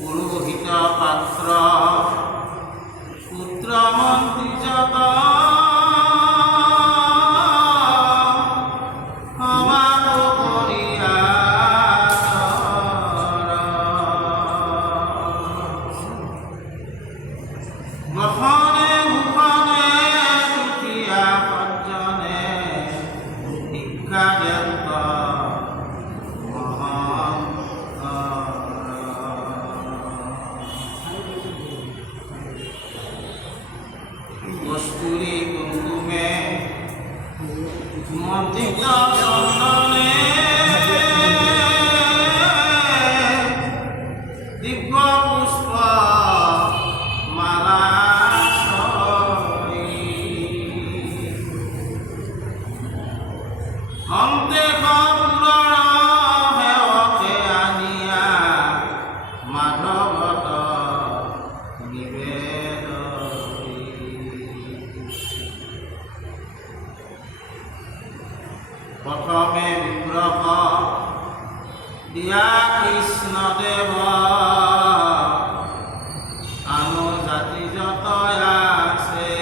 পুরোহিত পাত্র পুত্র মন্ত্রী যত কস্তুরী কুঙ্কুমে মন্দিত চন্দনে দিব্য পুষ্প মালা অন্তে পুরণ হেওকে আনিয়া মাধবত নিবেদ প্রথমে বিগ্রহ দিয়া কৃষ্ণদেব আনো জাতি যত আছে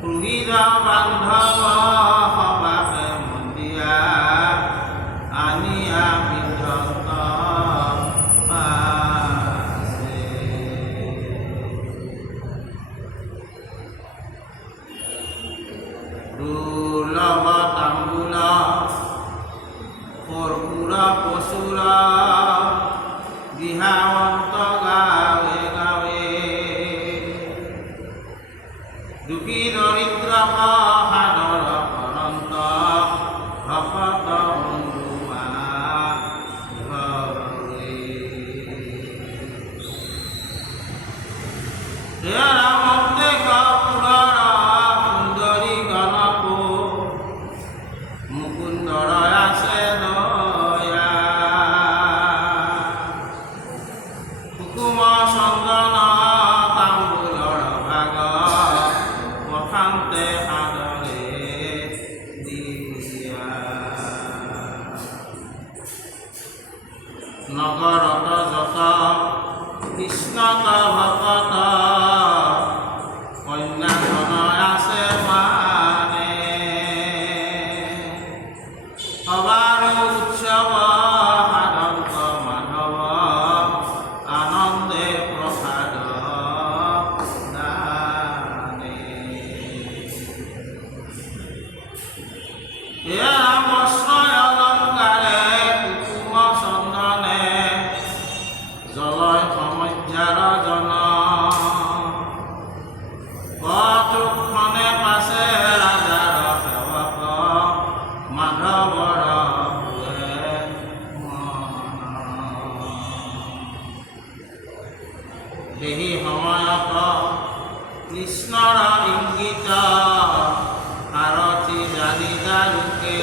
পুরীর বান্ধব সবাকে মন্দিয়া আনিয়া বিধত দুর্লভ তাম্বুল কর্পূর পশুর বিহাবন্ত গাঁৱে গাঁৱে দুখী দৰিদ্ৰ সাদৰ অনন্ত ভকত বন্ধুমা মুকুন্দৰ আছে দয়া কুকুম চন্দন তাম্বুলৰ ভাগ পঠান্তে সাদৰে দিয়া নগৰত যত কৃষ্ণত ভকত কন্যাগণ আছে মানে সবাৰ উৎসৱ সাধন্ত মাধৱ আনন্দে প্ৰসাদ দানে বস্ত্ৰ অলংকাৰে কুকুম চন্দনে জলয় সমজ্যাৰ জন কচক্ষণে পাছে ৰাজাৰ সেৱক মাধৱৰ দেহি সময়ত কৃষ্ণৰ ইংগিত সাৰথি জানি দাৰুকে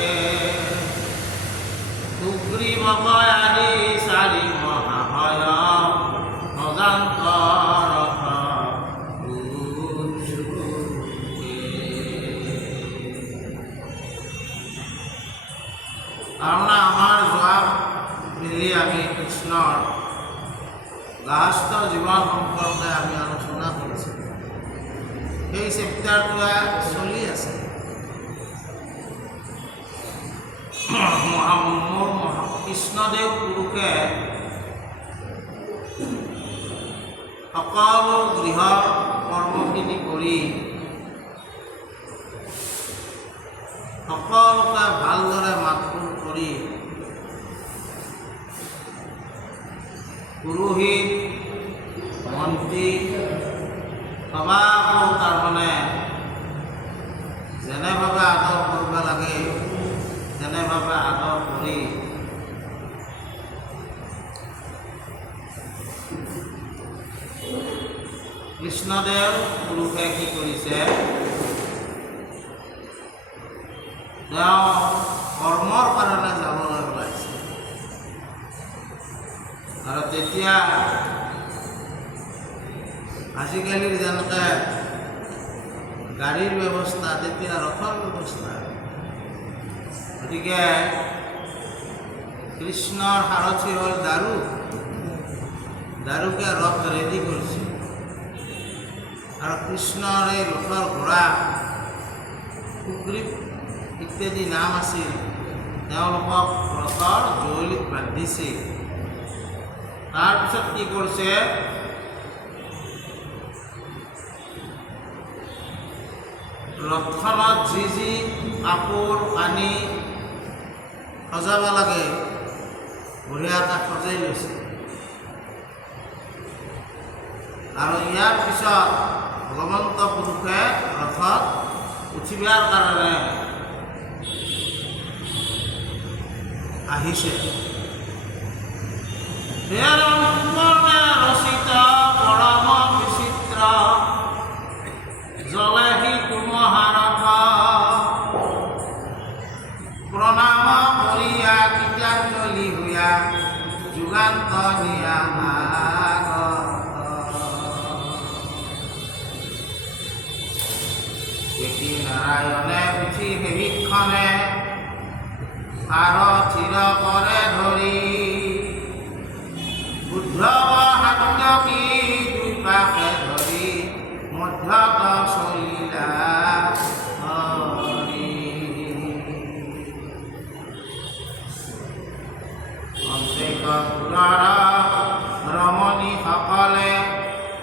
সুগ্ৰীৱক আদি চাৰি মহাশয় অজান্ত ৰথ আমৰা আমাৰ জবাব মিলি আমি কৃষ্ণৰ লাষ্ট জীবন সম্পৰ্কে আমি আলোচনা কৰিছোঁ এই চেপ্টাৰটো চলি আছে কৃষ্ণদেৱ পুৰুষে সকলো গৃহ কৰ্মখিনি কৰি সকলোকে ভালদৰে মাতবোল কৰি পুৰোহিত মন্ত্ৰী সবাকো তাৰমানে যেনেভাৱে আদৰ কৰিব লাগে তেনেভাৱে আদৰ কৰি কৃষ্ণদেৱ পুৰুষে কি কৰিছে তেওঁ কৰ্মৰ কাৰণে যাবলৈ এতিয়া আজিকালিৰ যেনেকৈ গাড়ীৰ ব্যৱস্থা, তেতিয়া ৰথৰ ব্যৱস্থা। গতিকে কৃষ্ণৰ সাৰথি হ'ল দাৰু, দাৰুকে ৰথ ৰেডি কৰিছে। আৰু কৃষ্ণৰ এই ৰথৰ ঘোঁৰা সুগ্ৰীৱ ইত্যাদি নাম আছিল, তেওঁলোকক ৰথৰ জুৱলিত বান্ধিছে। তাৰপিছত কি কৰিছে, ৰথখনত যি যি কাপোৰ কানি সজাব লাগে বঢ়িয়াকৈ সজাই লৈছে। আৰু ইয়াৰ পিছত ভগৱন্ত পুৰুষে ৰথত উঠিবৰ কাৰণে আহিছে। ৰচিত পৰম বিচিত্ৰ জলেহি তুমহাৰথ প্ৰণাম কৰিয়া গীতাঞ্জলি হুয়া যুগান্ত নিয়া নাৰায়ণে উঠি সেহিক্ষণে সাৰথিৰ কৰে ধৰি উদ্ধৱ সাত্যকী দুপাশে ধৰি মধ্যত চলিলা হৰি। অন্তেকপুৰৰ ৰমণীসকলে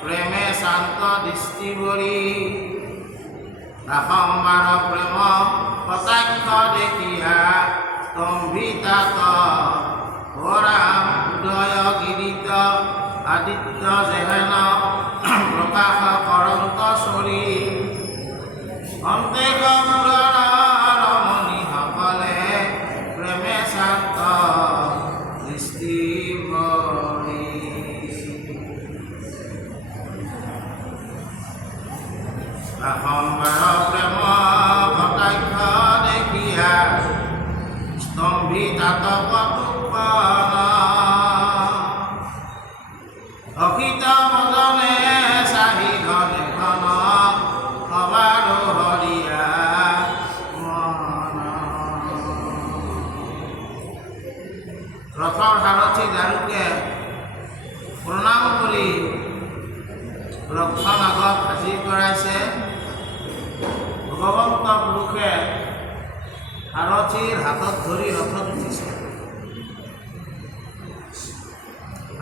প্ৰেমে শান্ত দৃষ্টি ভৰি ৰাসম্বাৰ প্ৰেম কটাক্ষ দেখিয়া স্তম্ভিতাত ৰাম উদয় গিৰিত আদিত্য যেহেন প্ৰকাশ কৰন্ত চৰি। অন্তেকপুৰৰ ৰমণীসকলে প্ৰেমে শান্ত দৃষ্টি ভৰি ৰাসম্বাৰ প্ৰেম কটাক্ষ দেখিয়া স্তম্ভিতাত কটুপন অখিত মদনে চাহি ঘনে ঘন অবাৰো হৰিয়া মন। ৰথৰ সাৰথি দাৰুকে প্ৰণাম কৰি ৰথখন আগত হাজিৰ কৰাইছে। ভগৱন্ত পুৰুষে সাৰথিৰ হাতত ধৰি ৰথত উঠিছে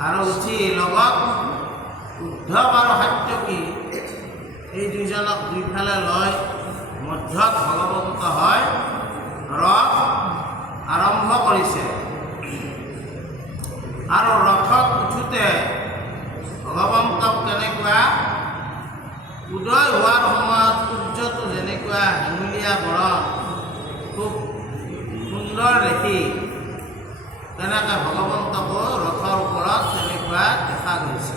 আৰু উঠি লগত উদ্ধৱ আৰু সাত্যকী এই দুইজনক দুইফালে লৈ মধ্যত ভগৱন্ত হয় ৰথ আৰম্ভ কৰিছে। আৰু ৰথত উঠোঁতে ভগৱন্তক কেনেকুৱা উদয় হোৱাৰ সময়ত সূৰ্যটো যেনেকুৱা হেঙুলীয়া বৰণ খুব সুন্দৰ দেখি, তেনেকৈ ভগৱন্তকো ৰথৰ ওপৰত তেনেকুৱা দেখা গৈছে।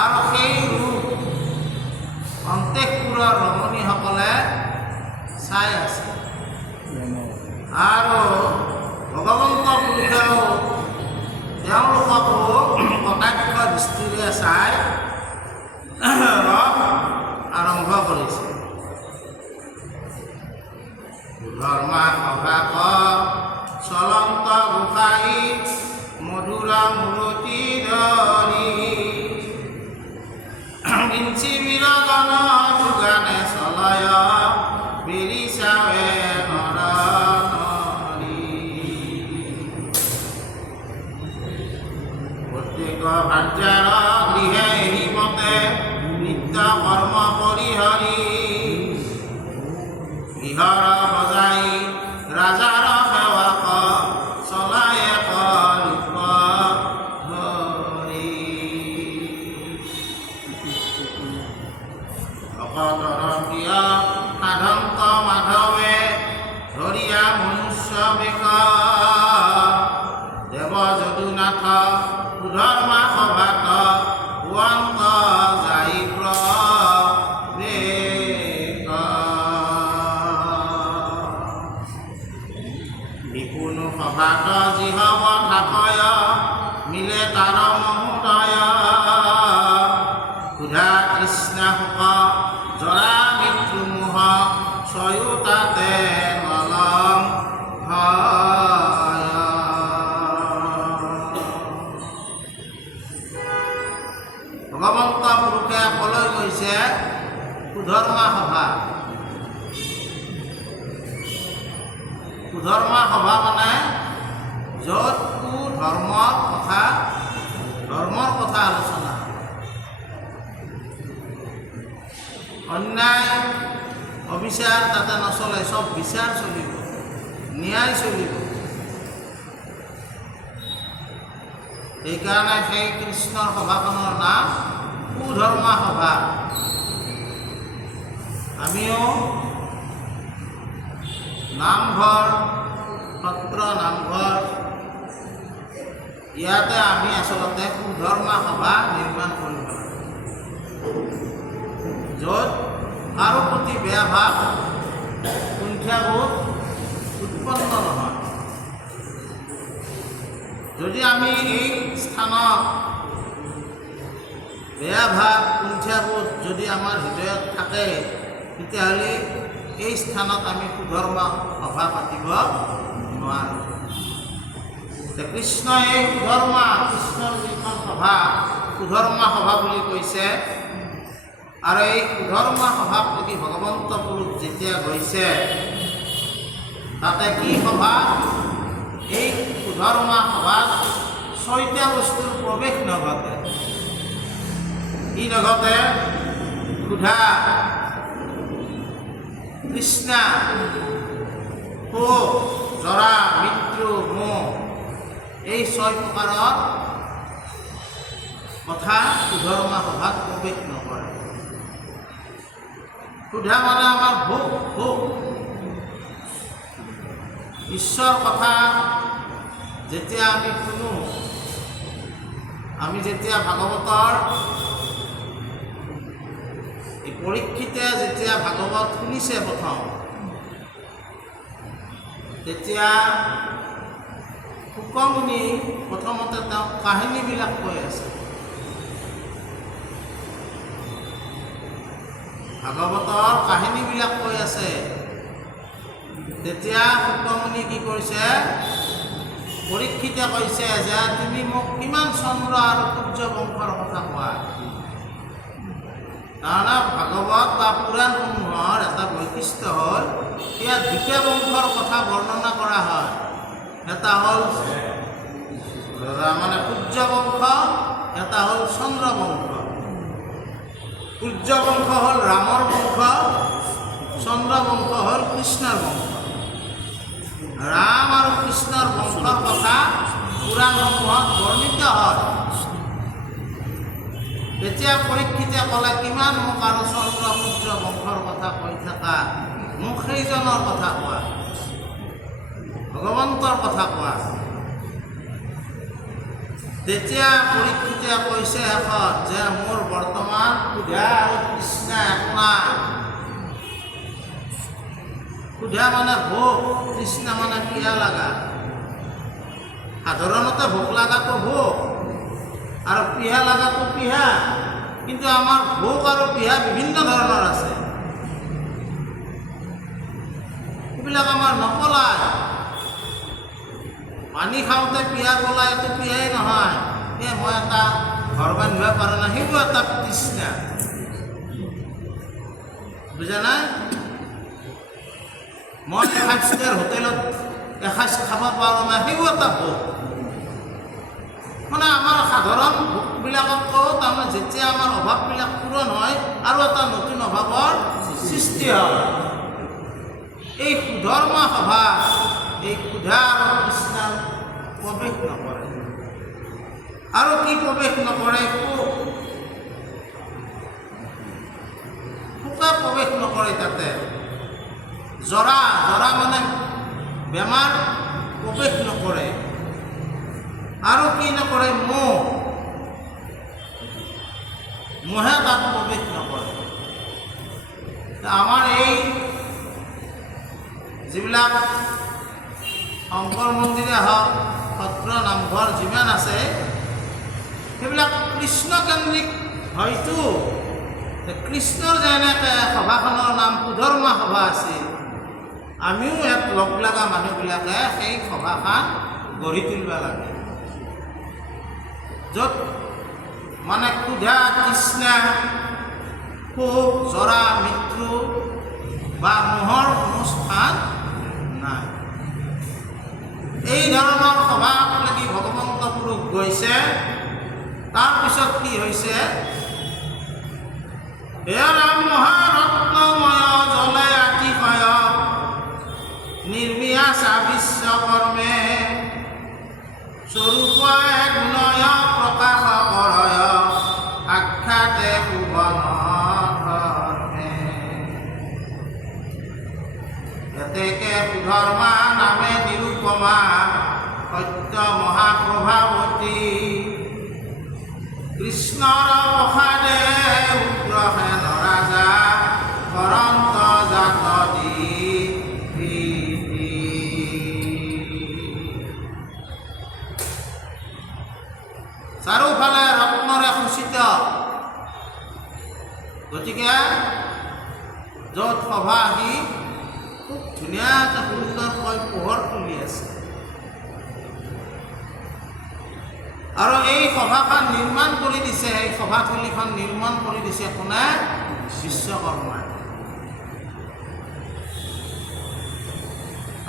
আৰু সেই ৰূপ অন্তেকপুৰৰ ৰমণীসকলে চাই আছে। আৰু ভগৱন্ত পুৰুষেও তেওঁলোককো কটাক্ষ দৃষ্টিৰে চাই ৰথ আৰম্ভ কৰিছে। ধৰ্মা সভাক চলন্ত গোসাঁই মধুৰ মূৰতি ধৰি বিঞ্চি বীৰগণ যোগানে চলয় বেৰি চাৱে নৰ নৰি। প্ৰত্যেক ভাৰ্যাৰ গৃহে এহিমতে নিত্য কৰ্ম পৰিহৰি গৃহৰ বজাই ৰাজাৰ সেৱক চলাই ৰূপ ধৰি। ভকতৰ প্ৰিয় সাধন্ত মাধৱে ধৰিয়া মনুষ্য বেশ দেৱ যদুনাথ সুধৰ্মা সভাত পুৱন্ত যাই প্ৰৱেশ। বিপুণু সভাত যিহব থাকয় মিলে তাৰ মহোদয় ক্ষুধা তৃষ্ণা শোক জৰা মৃত্যু মোহ ছয়োটাতে নলং ভয়। ভগৱন্ত পুৰুষে কলৈ গৈছে কুধৰ্মা সভা। কুধৰ্মা সভা মানে য'ত কুধৰ্মৰ কথা আলোচনা, অন্যায় অবিচাৰ তাতে নচলে, চব বিচাৰ চলিব, ন্যায় চলিব। সেইকাৰণে সেই কৃষ্ণৰ সভাখনৰ নাম কুধৰ্মা সভা। আমিও নামঘৰ, সত্ৰ নামঘৰ, ইয়াতে আমি আচলতে কুধৰ্মা সভা নিৰ্মাণ কৰিব লাগে, য'ত কাৰো প্ৰতি বেয়া ভাৱ কুণ্ঠাবোধ উৎপন্ন নহয়। যদি আমি এই স্থানত বেয়া ভাৱ কুণ্ঠাবোধ যদি আমাৰ হৃদয়ত থাকে, তেতিয়াহ'লে এই স্থানত আমি কুধৰ্মা সভা পাতিব নোৱাৰোঁ। কৃষ্ণই এই কৃষ্ণৰ যিখন সভা কুধৰ্মা সভা বুলি কৈছে, আৰু এই কুধৰ্মা সভাত প্ৰতি ভগৱন্ত পুৰুষ যেতিয়া গৈছে, তাতে কি সভা? এই কুধৰ্মা সভাত 6টা বস্তুৰ প্ৰৱেশ নঘটে। কি নঘটে? ক্ষুধা, তৃষ্ণা, শোক, জৰা, মৃত্যু, মোহ, এই 6 প্ৰকাৰৰ কথা কুধৰ্মা সভাত প্ৰৱেশ নকৰে। ক্ষুধা মানে আমাৰ ভোক। ঈশ্বৰৰ কথা যেতিয়া আমি শুনো, আমি যেতিয়া ভাগৱতৰ এই পৰীক্ষিতে যেতিয়া ভাগৱত শুনিছে প্ৰথম, তেতিয়া শুকমুনি প্ৰথমতে তেওঁ কাহিনীবিলাক কৈ আছে। ভাগৱতৰ কাহিনীবিলাক কৈ আছে। তেতিয়া শুকমুনি কি কৰিছে? পৰীক্ষিতে কৈছে যে তুমি মোক কিমান চন্দ্ৰ আৰু সূৰ্য বংশৰ কথা কোৱা। তাৰমানে ভাগৱত বা পুৰাণসমূহৰ এটা বৈশিষ্ট্য হ'ল, ইয়াত 2টা বংশৰ কথা বৰ্ণনা কৰা হয়। এটা হ'ল মানে সূৰ্য বংশ, এটা হ'ল চন্দ্ৰ বংশ। সূৰ্য বংশ হ'ল ৰামৰ বংশ, চন্দ্ৰ বংশ হ'ল কৃষ্ণৰ বংশ। ৰাম আৰু কৃষ্ণৰ বংশৰ কথা পুৰাণসমূহত বৰ্ণিত হয়। তেতিয়া পৰীক্ষিতে ক'লে, কিমান মোক আৰু চন্দ্ৰ সূৰ্য বংশৰ কথা কৈ থাকা, মোক সেইজনৰ কথা কোৱা, ভগৱন্তৰ কথা কোৱা। তেতিয়া পৰীক্ষিতে কৈছে শেষত যে মোৰ বৰ্তমান ক্ষুধা আৰু তৃষ্ণা একো নাই। ক্ষুধা মানে ভোক, তৃষ্ণা মানে পিয়াহ লগা। সাধাৰণতে ভোক লগাটো ভোক আৰু পিয়াহ লগাটো পিয়াহ, কিন্তু আমাৰ ভোক আৰু পিয়াহ বিভিন্ন ধৰণৰ আছে। এইবিলাক আমাৰ নপলায়। পানী খাওঁতে পিয়াহ পলায়, এইটো পিয়াহেই নহয়। মই এটা ঘৰ বান্ধিব পাৰোঁ না, সেইটো এটা তৃষ্ণা। বুজা নাই? মই 5 ষ্টাৰ হোটেলত এসাঁজ খাব পাৰোঁ না, সেইও এটা ভোক। মানে আমাৰ সাধাৰণ ভোকবিলাকতকৈ তাৰমানে যেতিয়া আমাৰ অভাৱবিলাক পূৰণ হয়, আৰু এটা নতুন অভাৱৰ সৃষ্টি হয়। এই কুধৰ্মা সভা এই ক্ষুধা আৰু তৃষ্ণাৰ প্ৰৱেশ নকৰে। আৰু কি প্ৰৱেশ নকৰে? শোকে প্ৰৱেশ নকৰে তাতে। জৰা মানে বেমাৰ প্ৰৱেশ নকৰে। আৰু কি নকৰে? মোহে তাত প্ৰৱেশ নকৰে। আমাৰ এই যিবিলাক শংকৰ মন্দিৰে হওক, সত্ৰ নামঘৰ যিমান আছে, সেইবিলাক কৃষ্ণকেন্দ্ৰিক হয়তো। কৃষ্ণৰ যেনেকৈ সভাখনৰ নাম সুধৰ্মা সভা আছিল, আমিও ইয়াত লগ লগা মানুহবিলাকে সেই সভাখন গঢ়ি তুলিব লাগে, য'ত মানে ক্ষুধা তৃষ্ণা শোক জৰা মৃত্যু বা মোহৰ কোনো স্থান নাই। এই ধৰণৰ সভাক লাগি ভগৱন্ত পুৰুষ গৈছে। তাৰপিছত কি হৈছে, হে ৰাম মহাৰত্নময় জলে আতিশয় নিৰ্মিয়াসা বিশ্বকৰ্মে স্বৰূপ গুণয় প্ৰকাশ কৰয় সাক্ষাতে ভুৱন ধৰ্মে। এতেকে সুধৰ্মা নামে নিৰুপমা সত্য মহাপ্ৰভাৱতী কৃষ্ণৰ প্ৰসাদে উগ্ৰসেন ৰাজা কৰন্ত জাত দি। চাৰিওফালে ৰত্নৰে সূচিত, গতিকে য'ত সভা আহি খুব ধুনীয়াকৈ সুন্দৰকৈ পোহৰ তুলি আছে। আৰু এই সভাখন নিৰ্মাণ কৰি দিছে, এই সভাথলীখন নিৰ্মাণ কৰি দিছে কোনে? বিশ্বকৰ্মাই।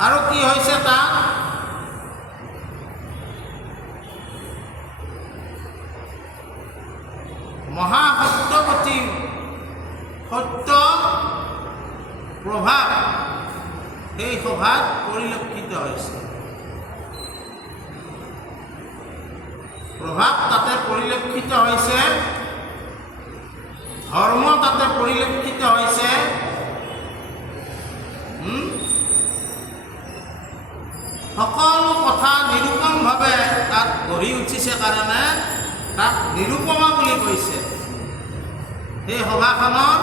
আৰু কি হৈছে তাত? মহাসত্যপতি সত্য প্ৰভাৱ এই সভাত পৰিলক্ষিত হৈছে। প্ৰভাৱ তাতে পৰিলক্ষিত হৈছে, ধৰ্ম তাতে পৰিলক্ষিত হৈছে। সকলো কথা নিৰূপমভাৱে তাত গঢ়ি উঠিছে কাৰণে তাক নিৰূপমা বুলি কৈছে। সেই সভাখনত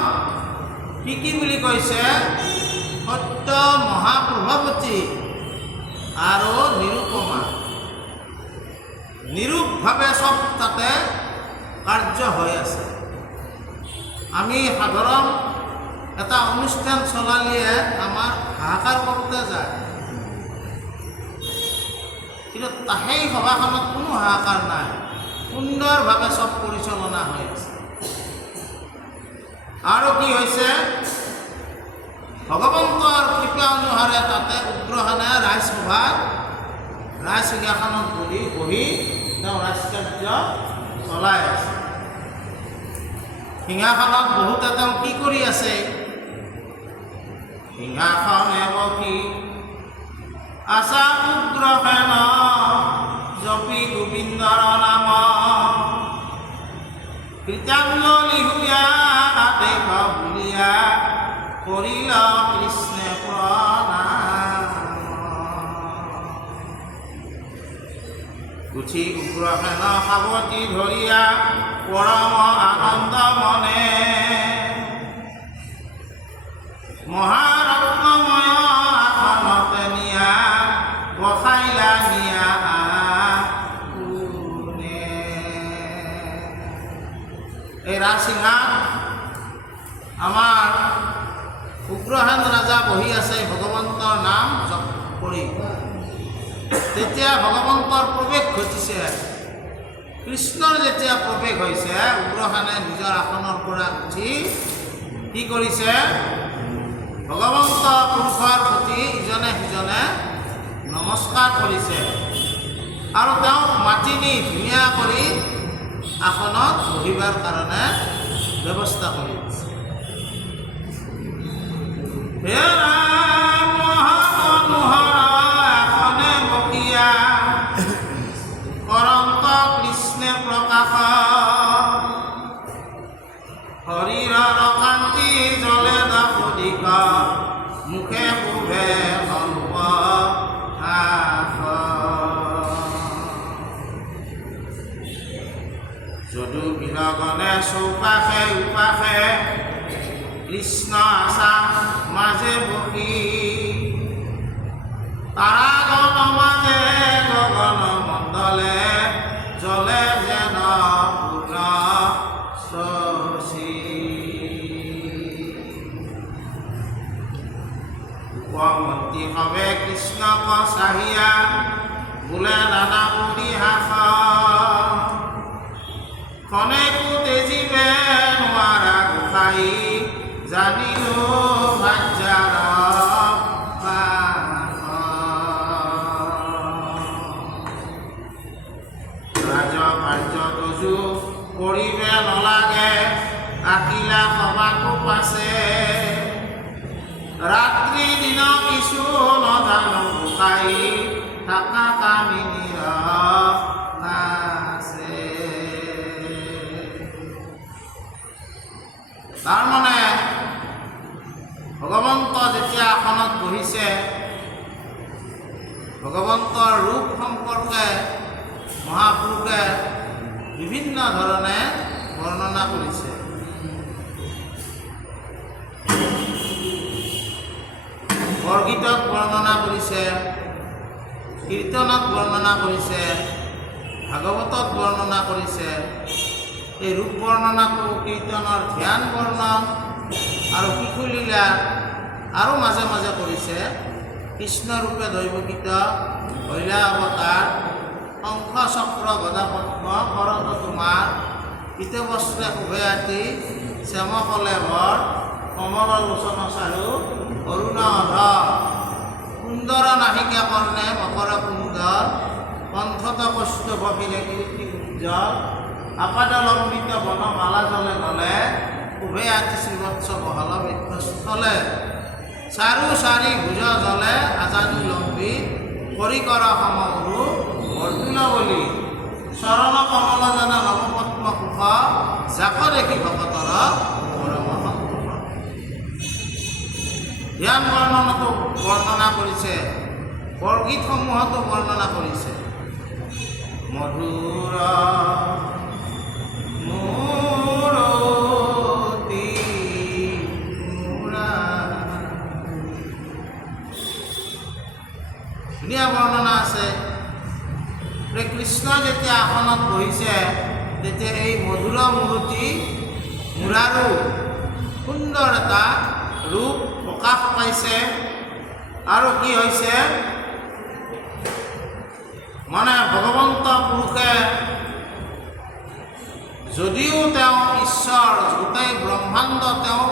কি বুলি কৈছে? সত্য মহাপ্ৰভাৱতী আৰু নিৰূপমা। নিৰূপভাৱে চব তাতে কাৰ্য হৈ আছে। আমি সাধাৰণ এটা অনুষ্ঠান চলালিয়ে আমাৰ হাহাকাৰ কৰোঁতে যায়, কিন্তু সেই সভাখনত কোনো হাহাকাৰ নাই, সুন্দৰভাৱে চব পৰিচালনা হৈ আছে। আৰু কি হৈছে? ভগৱন্তৰ কৃপা অনুসাৰে তাতে উগ্ৰসেনে ৰাজসভাত ৰাজসিংহাসনত বহি তেওঁ ৰাজকাৰ্য চলাই আছে। সিংহাসনত বহুতে তেওঁ কি কৰি আছে? সিংহাসনে বহি আশা উগ্ৰসেন জপি গোবিন্দৰ নাম কৃতাঞ্জলি হুয়া দেখ বুলিয়া কৰিল কৃষ্ণে প্ৰণাম। উঠি উগ্ৰসেন সাৱতী ধৰিয়া পৰম আনন্দ মনে মহাৰত্নময় আসনতে নিয়া বসাইলা নিয়া কোনে। এই ৰাজসিংহাত আমাৰ উগ্ৰসেন ৰাজা বহি আছে ভগৱন্তৰ নাম জপ কৰি। তেতিয়া ভগৱন্তৰ প্ৰৱেশ ঘটিছে। কৃষ্ণৰ যেতিয়া প্ৰৱেশ হৈছে, উগ্ৰসেনে নিজৰ আসনৰ পৰা উঠি কি কৰিছে? ভগৱন্ত পুৰুষৰ প্ৰতি ইজনে সিজনে নমস্কাৰ কৰিছে আৰু তেওঁক মাতি নি ধুনীয়া কৰি আসনত বহিবৰ কাৰণে ব্যৱস্থা কৰি দিছে। হে ৰাম মহামনোহৰ আসনে বহিয়া কৰন্ত কৃষ্ণে প্ৰকাশ শৰীৰৰ কান্তি জলে দাসদিক মুখে শুভে অল্প হাস যদু বিহগনে চৌপাশে উপাশে কৃষ্ণ আশা মাজে বহি তাৰাগণ মাজে গগন মণ্ডলে জলে যেন কৃষ্ণক চাহিয়া বোলে নানা পৰিহাস খনেকো তেজিবে নোৱাৰা গোসাই জানিলো ভাজ্যাৰ ৰাজকাৰ্য দজু কৰিবে নলাগে আকিলা সভাকো পাছে ৰাত্ৰি দিন কিছু নজানো গোসাই থাকা কামিনীৰ আছে। তাৰমানে ভগৱন্ত যেতিয়া আসনত বহিছে ভগৱন্তৰ ৰূপ সম্পৰ্কে মহাপুৰুষে বিভিন্ন ধৰণে বৰ্ণনা কৰিছে। বৰগীতত বৰ্ণনা কৰিছে, কীৰ্তনত বৰ্ণনা কৰিছে, ভাগৱতত বৰ্ণনা কৰিছে। এই ৰূপ বৰ্ণনাটো কীৰ্তনৰ ধ্যান বৰ্ণন আৰু শিশুলীলা আৰু মাজে মাজে কৰিছে। কৃষ্ণৰূপে দৈৱগীত, হৈলা অৱতাৰ, শংখ চক্ৰ গদা পদ্ম শৰৎ তোমাৰ, পীতবস্ত্ৰে শোভয়াতি শ্যামকলে ভৰ, কমল লোচন চাৰু অৰুণ অধৰ, সুন্দৰ নাহিকা কৰ্ণে মকৰ কুন্দৰ, কণ্ঠত কৌস্তভ শিলে কীৰ্তি উজ্জ্বল, আপাদলম্বিত বনমালা জলে গলে, শোভয়াতি শ্ৰীবৎস বহল বৃক্ষস্থলে, চাৰু চাৰি ভুজ জলে আজাদু লম্বী, কৰিকৰ সমৰু অৰ্জুন বুলি, চৰণ কমল জনা নৱপদ্ম সুখ, জাক দেখি ভকতৰ পৰমহংস। ধ্যান বৰ্ণনাটো বৰ্ণনা কৰিছে, বৰগীতসমূহতো বৰ্ণনা কৰিছে। মধুৰ মূৰতি মূৰা, ধুনীয়া বৰ্ণনা আছে। কৃষ্ণ যেতিয়া আসনত বহিছে তেতিয়া এই মধুৰ মূৰতি মূৰাৰো সুন্দৰ এটা ৰূপ প্ৰকাশ পাইছে। আৰু কি হৈছে, মানে ভগৱন্ত পুৰুষে যদিও তেওঁ ঈশ্বৰ, গোটেই ব্ৰহ্মাণ্ড তেওঁ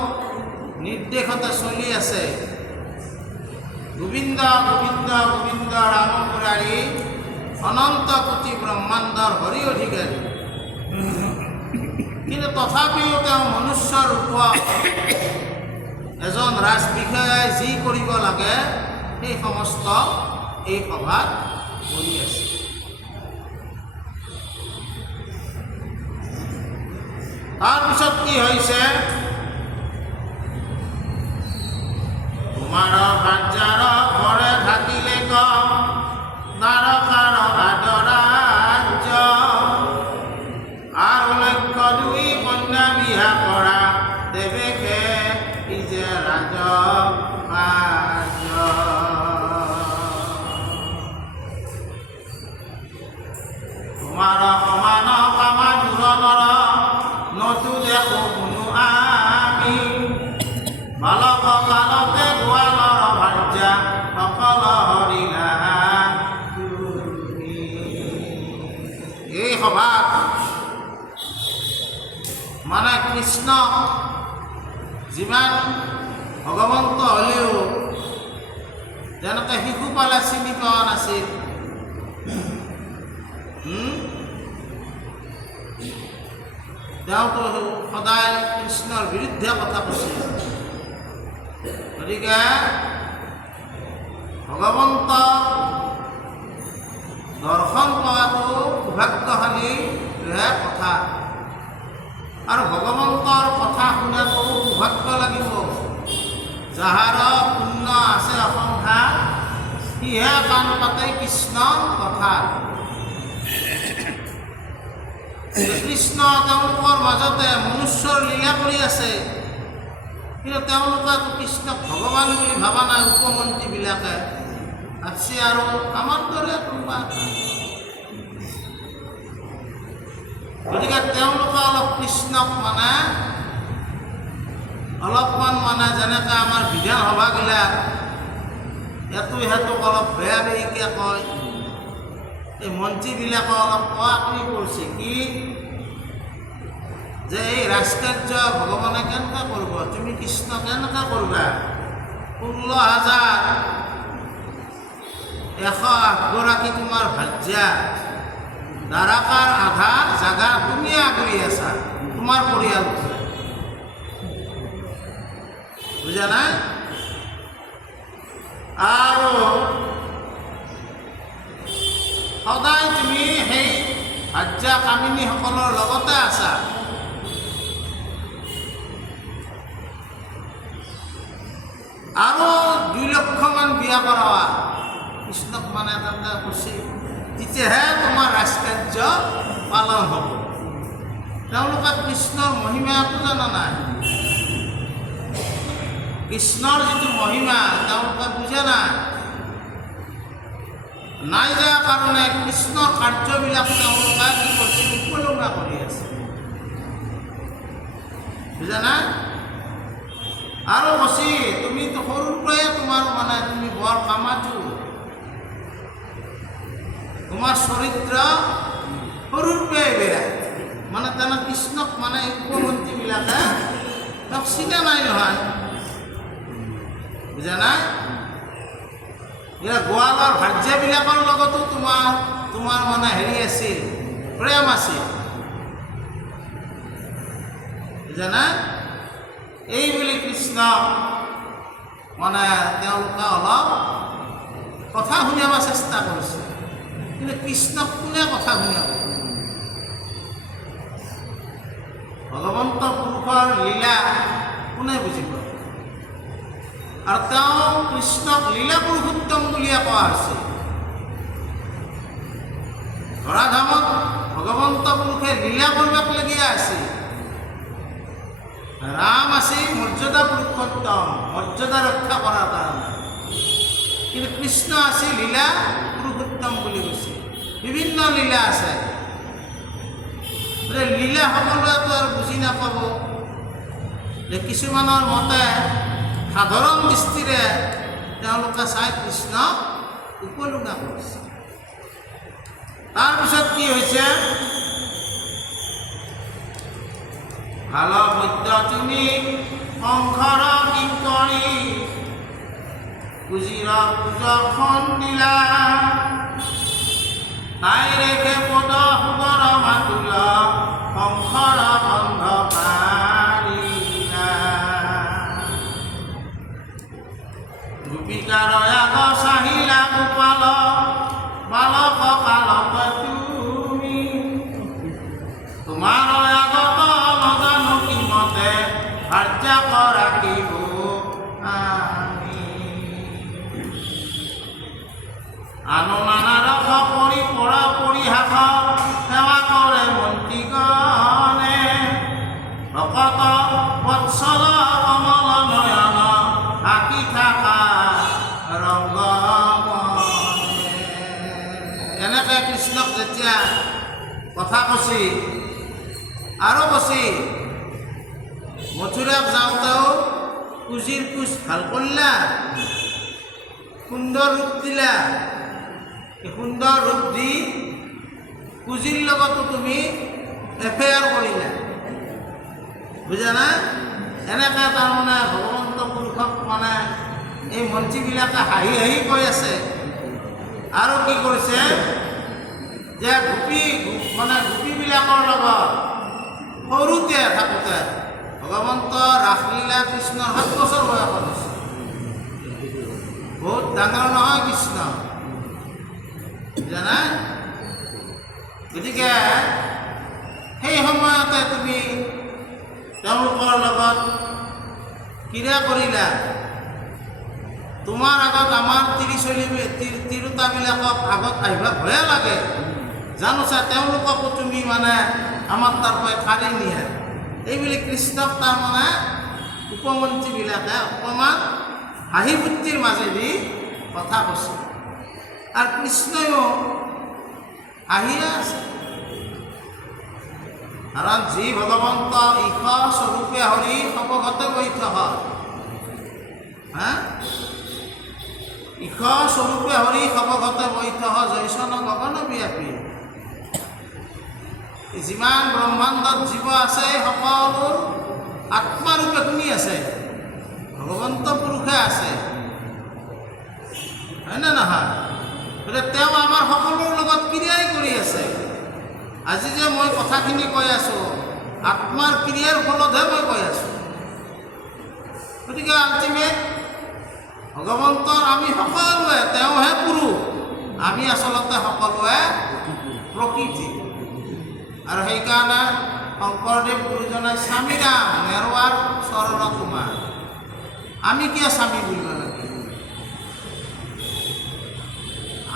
নিৰ্দেশতে চলি আছে, গোবিন্দ গোবিন্দ গোবিন্দ ৰাম মুৰাৰী, অনন্ত কোটি ব্ৰহ্মাণ্ডৰ হৰি অধিকাৰী, কিন্তু তথাপিও তেওঁ মনুষ্য ৰূপত এজন ৰাজবিষয়াই যি কৰিব লাগে সেই সমস্ত এই সভাত কৰি আছে। তাৰপিছত কি হৈছে, তোমাৰ ভাৰ্যাৰ ঘৰে থাকিলে কম দ্বাৰকাৰ আদৰাজ্য, আৰু লক্ষ্য দুই কন্যা বিয়া কৰা দেৱেশে যে ৰাজ কাৰ্য। তোমাৰ সমান কামা দূৰৰ নতু দেখো কোনো আমি, বালক কালতে গোৱালৰ ভাৰ্যা সকল হৰিলা। এই সভাত মানে কৃষ্ণ যিমান ভগৱন্ত হ'লেও যেনেকৈ শিশুপালে চিনি পোৱা নাছিল, তেওঁতো সদায় কৃষ্ণৰ বিৰুদ্ধে কথা কৈছিল। গতিকে ভগৱন্ত দৰ্শন পোৱাটো সৌভাগ্যশালীৰে কথা, আৰু ভগৱন্তৰ কথা শুনাটো সৌভাগ্য লাগিব। যাহাৰ পুণ্য আছে অসংখ্যা, সিহে কাণ পাতে কৃষ্ণৰ কথা। কৃষ্ণ তেওঁলোকৰ মাজতে মনুষ্যৰ লীলা কৰি আছে, কিন্তু তেওঁলোকে কৃষ্ণক ভগৱান বুলি ভাবা নাই। উপমন্ত্ৰীবিলাকে ভাবছে আৰু আমাৰ দৰে কোনোবা। গতিকে তেওঁলোকে অলপ কৃষ্ণক মানে অলপমান মানে যেনেকৈ আমাৰ বিধানসভাবিলাক সিহঁতক অলপ বেয়া বেয়িকৈ কয়। এই মন্ত্ৰীবিলাকে অলপ কোৱাকুৰি কৰিছে কি যে এই ৰাজকাৰ্য ভগৱানে কেনেকৈ কৰিব, তুমি কৃষ্ণ কেনেকৈ কৰিবা? 16,108গৰাকী তোমাৰ ভাৰ্যা, দ্বাৰকাৰ আধা জাগা তুমি আগুৰি আছা তোমাৰ পৰিয়ালটোৱে, বুজা নাই? আৰু সদায় তুমি সেই ভাৰ্যা কামিনীসকলৰ লগতে আছা। আৰু 2 লক্ষমান বিয়া কৰাবা, কৃষ্ণক মানে তেনেকৈ কৈছে, তেতিয়াহে তোমাৰ ৰাজকাৰ্য পালন হ'ব। তেওঁলোকে কৃষ্ণৰ মহিমাটো জানা নাই, কৃষ্ণৰ যিটো মহিমা তেওঁলোকে বুজা নাই যোৱাৰ কাৰণে কৃষ্ণৰ কাৰ্যবিলাক তেওঁলোকে কি কৰিছে, উপলুঙা কৰি আছে, বুজা নাই? আৰু কৈছি তুমিতো সৰুৰ পৰাই তোমাৰ মানে তুমি বৰ কামাটো, তোমাৰ চৰিত্ৰ সৰুৰ পৰাই বেয়া, মানে তেনে কৃষ্ণক মানে উপমন্ত্ৰীবিলাকে তেওঁক চিনা নাই নহয়, বুজা নাই? গোৱালৰ ভাৰ্যাবিলাকৰ লগতো তোমাৰ মানে হেৰি আছিল, প্ৰেম আছিল, বুজা নাই? এই বুলি কৃষ্ণ মানে তেওঁলোকে অলপ কথা শুনিব চেষ্টা কৰিছে, কিন্তু কৃষ্ণক কোনে কথা শুনিব? ভগৱন্ত পুৰুষৰ লীলা কোনে বুজিব? আৰু তেওঁ কৃষ্ণক লীলা পুৰুষোত্তম বুলিয়ে কোৱা হৈছে। ধৰাধামত ভগৱন্ত পুৰুষে লীলা কৰিবলগীয়া আছিল, ৰাম আছিল মৰ্যাদা পুৰুষোত্তম, মৰ্যাদা ৰক্ষা কৰাৰ কাৰণে, কিন্তু কৃষ্ণ আছিল লীলা পুৰুষোত্তম বুলি কৈছে। বিভিন্ন লীলা আছে, লীলা সকলোৱেতো আৰু বুজি নাপাব, যে কিছুমানৰ মতে সাধাৰণ দৃষ্টিৰে তেওঁলোকে চাই কৃষ্ণক উপলুঙা কৰিছে। তাৰপিছত কি হৈছে, ভাল বৈদ্য তুমি সংসাৰ কিংকৰী, পুঁজিৰ পূজখন দিলা, তাই ৰেখে পদ সুদৰ মাতুল, সংসাৰ বন্ধ পাৰিলা, গোপিকাৰ আগ চাহিলা গোপাল, বালক কালক তুমি, তোমাৰ আগত নজানো কিমতে ভাৰ্যাক ৰাখিব আমি, আনো নানা ৰস কৰি পৰা পৰিহাস, সেৱা কৰে মন্ত্ৰীগণে, ভকত বৎসল কমল নয়ন, আঁকি থাকা ৰংগমনে। এনেকৈ কৃষ্ণক যেতিয়া কথা কৈছি আৰু কৈছি, মথুৰাক যাওঁতেও কুজিৰ কুচ ভাল কৰিলা, সুন্দৰ ৰূপ দিলা, সুন্দৰ ৰূপ দি কুজিৰ লগতো তুমি এফেয়াৰ কৰিলা, বুজা না? এনেকৈ তাৰমানে ভগৱন্ত পুৰুষক মানে এই মন্ত্ৰীবিলাকে হাঁহি হাঁহি কৈ আছে। আৰু কি কৰিছে যে গোপীবিলাকৰ লগত সৰুতে থাকোঁতে ভগৱন্ত ৰাসলীলা কৃষ্ণৰ 7 বছৰ বয়সত হৈছে, বহুত ডাঙৰ নহয় কৃষ্ণ, জানা? গতিকে সেই সময়তে তুমি তেওঁলোকৰ লগত ক্ৰীড়া কৰিলা, তোমাৰ আগত আমাৰ তিৰোতাবিলাকক আগত আহিব ভয়ে লাগে, জানোচা তেওঁলোককো তুমি মানে আমাৰ তাৰ পৰা কাঢ়ি নিয়া, এইবুলি কৃষ্ণক তাৰমানে উপমন্ত্ৰীবিলাকে অকণমান হাঁহি ফূৰ্তিৰ মাজেদি কথা কৈছে। আৰু কৃষ্ণয়ো হাঁহিয়ে আছে, কাৰণ যি ভগৱন্ত ঈশ স্বৰূপে হৰি সবগতে বৈঠ হয়, ইষ স্বৰূপে হৰি সবঘতে বৈঠহ জৈচন গগন ব্যাপী। যিমান ব্ৰহ্মাণ্ডত জীৱ আছে সকলো আত্মাৰূপে শুনি আছে, ভগৱন্ত পুৰুষে আছে, হয়নে নহয়? গতিকে তেওঁ আমাৰ সকলোৰ লগত ক্ৰিয়াই কৰি আছে। আজি যে মই কথাখিনি কৈ আছোঁ, আত্মাৰ ক্ৰিয়াৰ ফলতহে মই কৈ আছোঁ। গতিকে আল্টিমেট ভগৱন্তৰ আমি সকলোৱে, তেওঁহে পুৰুষ, আমি আচলতে সকলোৱে প্ৰকৃতি। আৰু সেইকাৰণে শংকৰদেৱ গুৰুজনাই স্বামী ৰাম নেৰৱাৰ চৰণ তোমাৰ, আমি কিয় স্বামী বুলিব লাগে?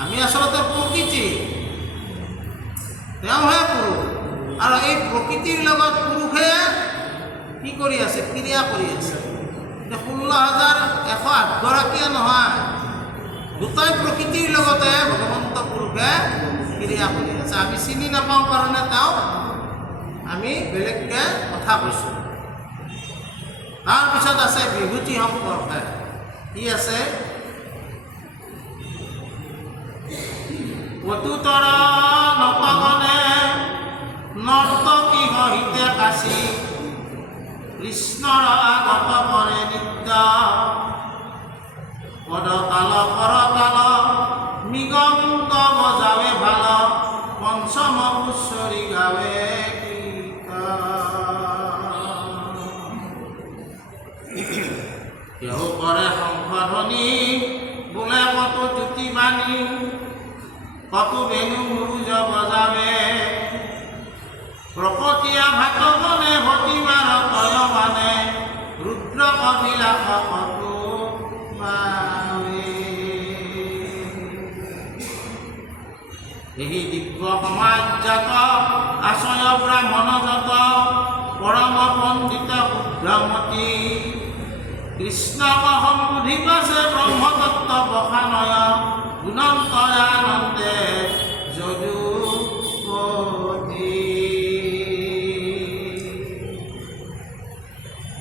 আমি আচলতে প্ৰকৃতি, তেওঁহে পুৰুষ। আৰু এই প্ৰকৃতিৰ লগত পুৰুষে কি কৰি আছে? ক্ৰিয়া কৰি আছে। 16,108গৰাকীয়ে নহয়, গোটেই প্ৰকৃতিৰ লগতে ভগৱন্ত পুৰুষে ক্ৰিয়া কৰি আছে। আমি চিনি নাপাওঁ কাৰণে তেওঁক আমি বেলেগকৈ কথা কৈছোঁ। তাৰপিছত আছে বিভূতি সম্পৰ্কে। কি আছে? অতুতৰ নতগণে নৰ্তকী সহিতে কাশী, কৃষ্ণৰ আগত কৰে নিত্য, পদতাল কৰতাল মৃগন্ত বজাৱে ভাল, পঞ্চম উচ্চৰি গাৱে কীৰ্তন। তেওঁ কৰে শংখধ্বনি বোলে কতো জ্যোতি বাণী, কতো বেণু মুৰুজ বজাৱে, প্ৰকটীয়া ভাতগণে ভতিমাৰ তয় মানে, ৰুদ্ৰ কবিলাস কতো বাৱে। এই দিব্য সমাজজাত আশয় ব্ৰাহ্মণ যত, পৰম পণ্ডিত শুদ্ৰমতী, কৃষ্ণক সম্বোধি পাছে ব্ৰহ্মতত্ত্ব বসানয়, গুণন্তৰানন্দে যদুপতি।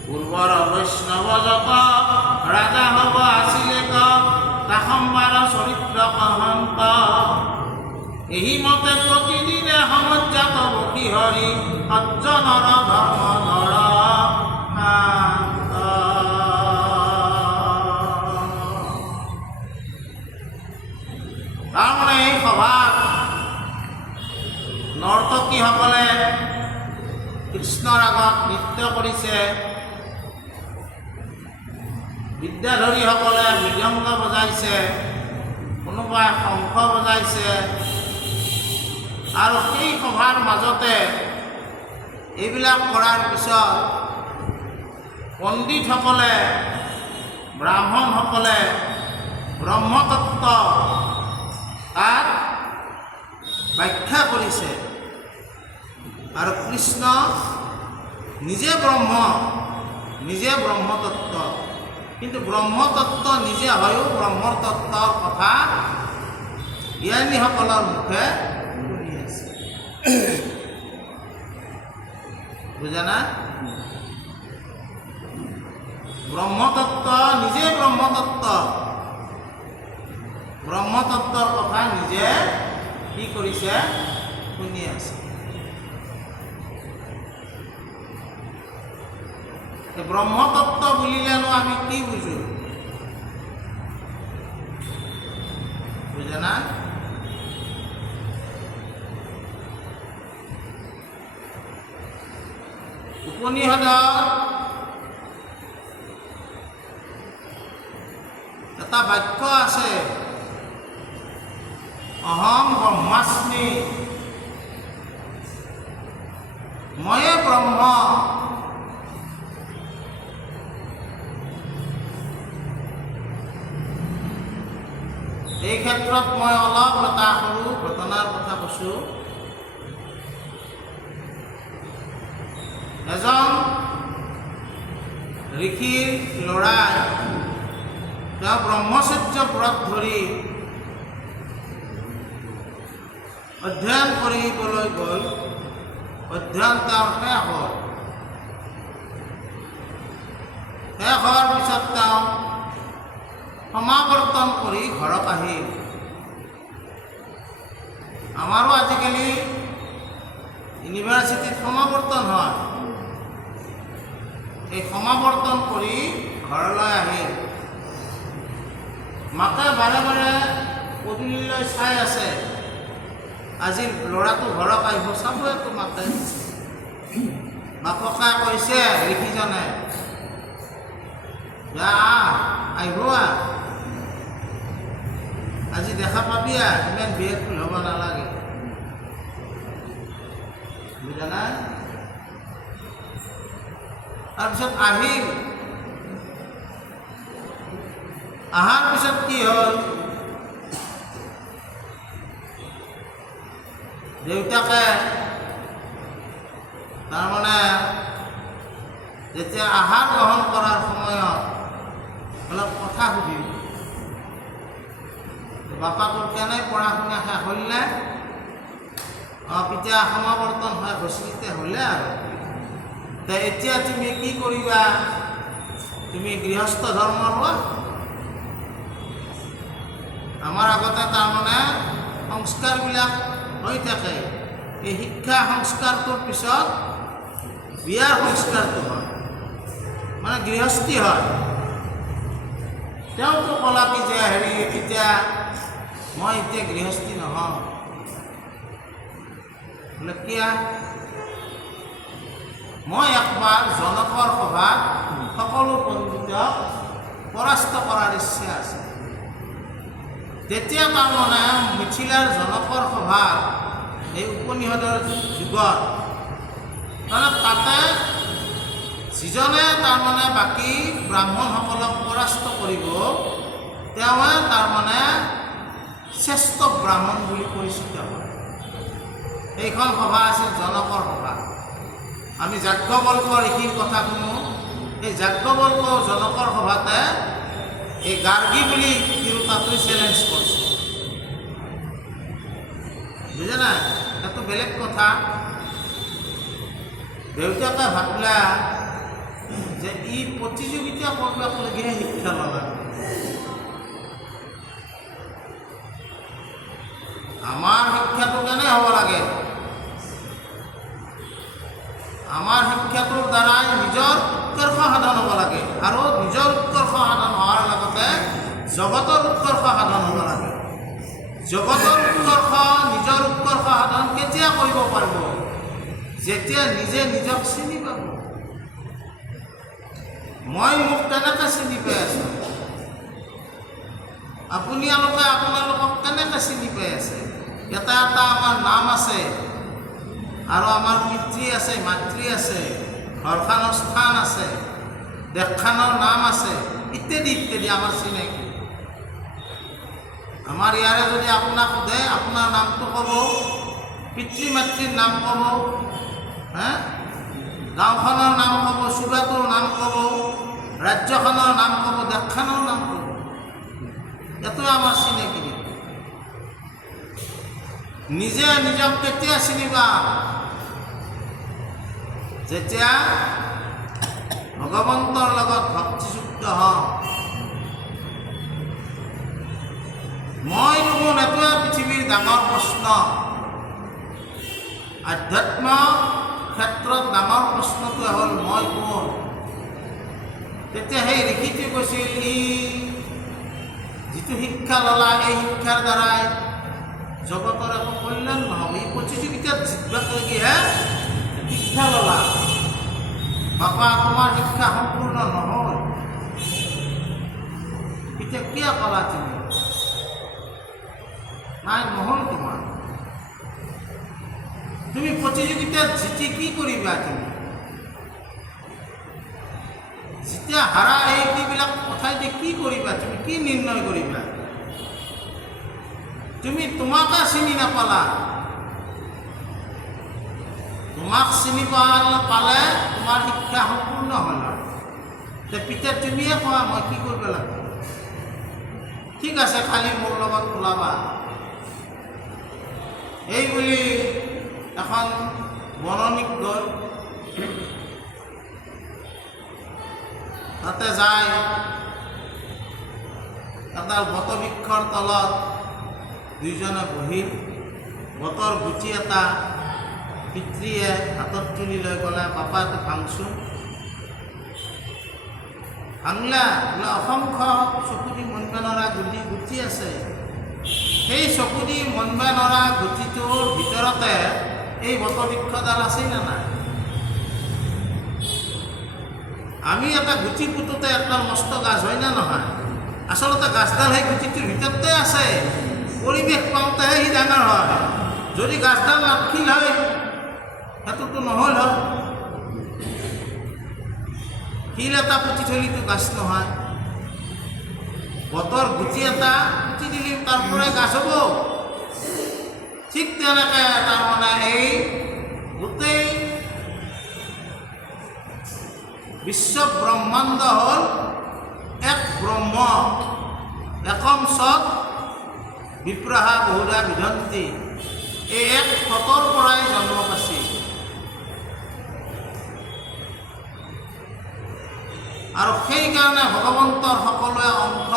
পূৰ্বৰ বৈষ্ণৱ যত ৰাজা হব আছিলে ক, কাশম্বাৰ চৰিত্ৰ কহন্ত, এই মতে প্ৰতিদিনে সমজ্জাত বসি হৰি, সজ্জনৰ ধৰ্ম ধৰ শান্ত। তাৰমানে এই সভাত নৰ্তকীসকলে কৃষ্ণৰ আগত নৃত্য কৰিছে, বিদ্যাধৰীসকলে মৃদংগ বজাইছে, কোনোবাই শংখ বজাইছে। আৰু সেই সভাৰ মাজতে এইবিলাক কৰাৰ পিছত পণ্ডিতসকলে, ব্ৰাহ্মণসকলে ব্ৰহ্মতত্ত্ব তাত ব্যাখ্যা কৰিছে। আৰু কৃষ্ণ নিজে ব্ৰহ্ম, নিজে ব্ৰহ্মতত্ত্ব, কিন্তু ব্ৰহ্মতত্ত্ব নিজে হয়ো ব্ৰহ্মৰ তত্ত্বৰ কথা জ্ঞানীসকলৰ মুখে শুনি আছে। বুজা না? ব্ৰহ্মতত্ত্ব নিজে ব্ৰহ্মতত্ত্ব, ব্ৰহ্মতত্ত্বৰ কথা নিজে কি কৰিছে? শুনি আছে। ব্ৰহ্মতত্ত্ব বুলিলেনো আমি কি বুজো? বুজা না? উপনিষদত এটা বাক্য আছে, অহম ব্ৰহ্মাস্মি, ময়ে ব্ৰহ্ম। এই ক্ষেত্ৰত মই অলপ এটা সৰু ঘটনাৰ কথা কৈছোঁ। এজন ঋষিৰ ল'ৰাই তেওঁ ব্ৰহ্মচৰ্য ব্ৰত ধৰি অধ্যয়ন কৰিবলৈ গ'ল। অধ্যয়ন তেওঁৰ শেষ হ'ল। শেষ হোৱাৰ পিছত তেওঁ সমাৱৰ্তন কৰি ঘৰত আহিল। আমাৰো আজিকালি ইউনিভাৰ্চিটিত সমাৱৰ্তন হয়। এই সমাৱৰ্তন কৰি ঘৰলৈ আহিল। মাকে বাৰে বাৰে পদূলিলৈ চাই আছে, আজি ল'ৰাটো ঘৰত আহিব, চাবইতো মাকে। বাপকে কৈছে ঋষিজনে, যা আহিব আজি দেখা পাবি, ইমান বিয়েৰফুল হ'ব নালাগে, বুজা নাই? তাৰপিছত আহিল। অহাৰ পিছত কি হ'ল, দেউতাকে তাৰমানে যেতিয়া আহাৰ গ্ৰহণ কৰাৰ সময়ত অলপ কথা সুধিল, বাপাটোৰ কেনে পঢ়া শুনা শেষ হ'ল নে? পিতা সমাৱৰ্তন হৈ ঘোষিত হ'লে আৰু এতিয়া তুমি কি কৰিবা? তুমি গৃহস্থ ধৰ্ম লোৱা। আমাৰ আগতে তাৰমানে সংস্কাৰবিলাক হৈ থাকে। এই শিক্ষা সংস্কাৰটোৰ পিছত বিয়াৰ সংস্কাৰটো হয়, মানে গৃহস্থী হয়। তেওঁতো ক'লা কি যে এতিয়া মই এতিয়া গৃহস্থী নহওঁ। বোলে কিয়া? মই একবাৰ জনকৰ সভাত সকলো পণ্ডিতক পৰাস্ত কৰাৰ ইচ্ছা আছে। তেতিয়া তাৰমানে মিথিলাৰ জনকৰ সভাত এই উপনিষদৰ যুগত তাৰমানে তাতে যিজনে তাৰমানে বাকী ব্ৰাহ্মণসকলক পৰাস্ত কৰিব, তেওঁৱে তাৰমানে শ্ৰেষ্ঠ ব্ৰাহ্মণ বুলি পৰিচিত হয়। এইখন সভা আছিল জনকৰ সভা। আমি যাজ্ঞবল্ক ঋষিৰ কথা শুনো। এই যাজ্ঞবল্ক জনকৰ সভাতে এই গাৰ্গী বুলি তিৰোতাটোৱে চেলেঞ্জ কৰিছে, বুজা নাই? সেইটো বেলেগ কথা। দেউতাকে ভাবিলা যে ই প্ৰতিযোগিতা কৰিবলৈকেহে শিক্ষা ল'লা। আমাৰ শিক্ষাটো কেনে হ'ব লাগে? আমাৰ শিক্ষাটোৰ দ্বাৰাই নিজৰ উৎকৰ্ষ সাধন হ'ব লাগে, আৰু নিজৰ উৎকৰ্ষ সাধন হোৱাৰ লগতে জগতৰ উৎকৰ্ষ সাধন হ'ব লাগে। জগতৰ উৎকৰ্ষ, নিজৰ উৎকৰ্ষ সাধন কেতিয়া কৰিব পাৰিব? যেতিয়া নিজে নিজক চিনি পাব। মই মোক কেনেকৈ চিনি পাই আছোঁ? আপোনালোকে আপোনালোকক কেনেকৈ চিনি পাই আছে? এটা এটা আমাৰ নাম আছে, আৰু আমাৰ পিতৃ আছে, মাতৃ আছে, ঘৰখনৰ স্থান আছে, দেশখনৰ নাম আছে, ইত্যাদি ইত্যাদি আমাৰ চিনাকি। আমাৰ ইয়াৰে যদি আপোনাক সোধে, আপোনাৰ নামটো ক'ব, পিতৃ মাতৃৰ নাম ক'ব, গাঁওখনৰ নাম ক'ব, চুবাটোৰ নাম ক'ব, ৰাজ্যখনৰ নাম ক'ব, দেশখনৰ নাম ক'ব। এইটোৱে আমাৰ চিনাকি। নিজে নিজক কেতিয়া চিনিবা? যেতিয়া ভগৱন্তৰ লগত ভক্তিযুক্ত হওঁ। মই কোন? এইটোৱে পৃথিৱীৰ ডাঙৰ প্ৰশ্ন। আধ্যাত্ম ক্ষেত্ৰত ডাঙৰ প্ৰশ্নটোৱে হ'ল মই কোন? তেতিয়া সেই ঋষিটোৱে কৈছিল, ই যিটো শিক্ষা ল'লা, এই শিক্ষাৰ দ্বাৰাই জগতৰ একো কল্যাণ নহ'ব। এই প্ৰতিযোগিতাত জিতবাকলৈকেহে শিক্ষা ল'লা। বাপা, তোমাৰ শিক্ষা সম্পূৰ্ণ নহ'ল। এতিয়া কিয় ক'লা তুমি? নাই, নহ'ল তোমাৰ। তুমি প্ৰতিযোগিতাত জিতি কি কৰিবা? তুমি যেতিয়া হাৰা, এইবিলাক কথাই দি কি কৰিবা? তুমি কি নিৰ্ণয় কৰিবা? তুমি তোমাকে চিনি নাপালা। তোমাক চিনি পালে তোমাৰ শিক্ষা সম্পূৰ্ণ হ'ল। পিতা, তুমিয়ে কোৱা মই কি কৰিব লাগিব? ঠিক আছে, খালি মোৰ লগত ওলাবা। এই বুলি এখন বননিত গ'ল। তাতে যায় এডাল বটবৃক্ষৰ তলত দুইজনে বহিল। বটৰ গুটি এটা পিতৃয়ে হাতত তুলি লৈ ক'লে, পাপা এইটো ভাংচোন। ভাংলা বোলে অসংখ্য চকু দি মনব নৰা গুটি আছে। সেই চকু দি মনব নৰা গুটিটোৰ ভিতৰতে এই বটবৃক্ষডাল আছে নে নাই? আমি এটা গুটি পুতোতে একডাল মস্ত গাছ হয় না নহয়? আচলতে গাছডাল সেই গুটিটোৰ ভিতৰতে আছে। পৰিৱেশ পাওঁতেহে সি ডাঙৰ হয়। যদি গাছডাল নাথিল হয় সেইটোতো নহ'ল হয়। শিল এটা পুতি থলিতো গাছ নহয়। বটৰ গুটি এটা পুতি দিলি তাৰ পৰাই গাছ হ'ব। ঠিক তেনেকৈ তাৰমানে এই গোটেই বিশ্ব ব্ৰহ্মাণ্ড হ'ল এক ব্ৰহ্ম। একম সৎ বিপ্ৰহা বহুধা বিধন্তি। এই এক সতৰ পৰাই জন্ম পাইছিল। আৰু সেইকাৰণে ভগৱন্তৰ সকলোৱে অংশ।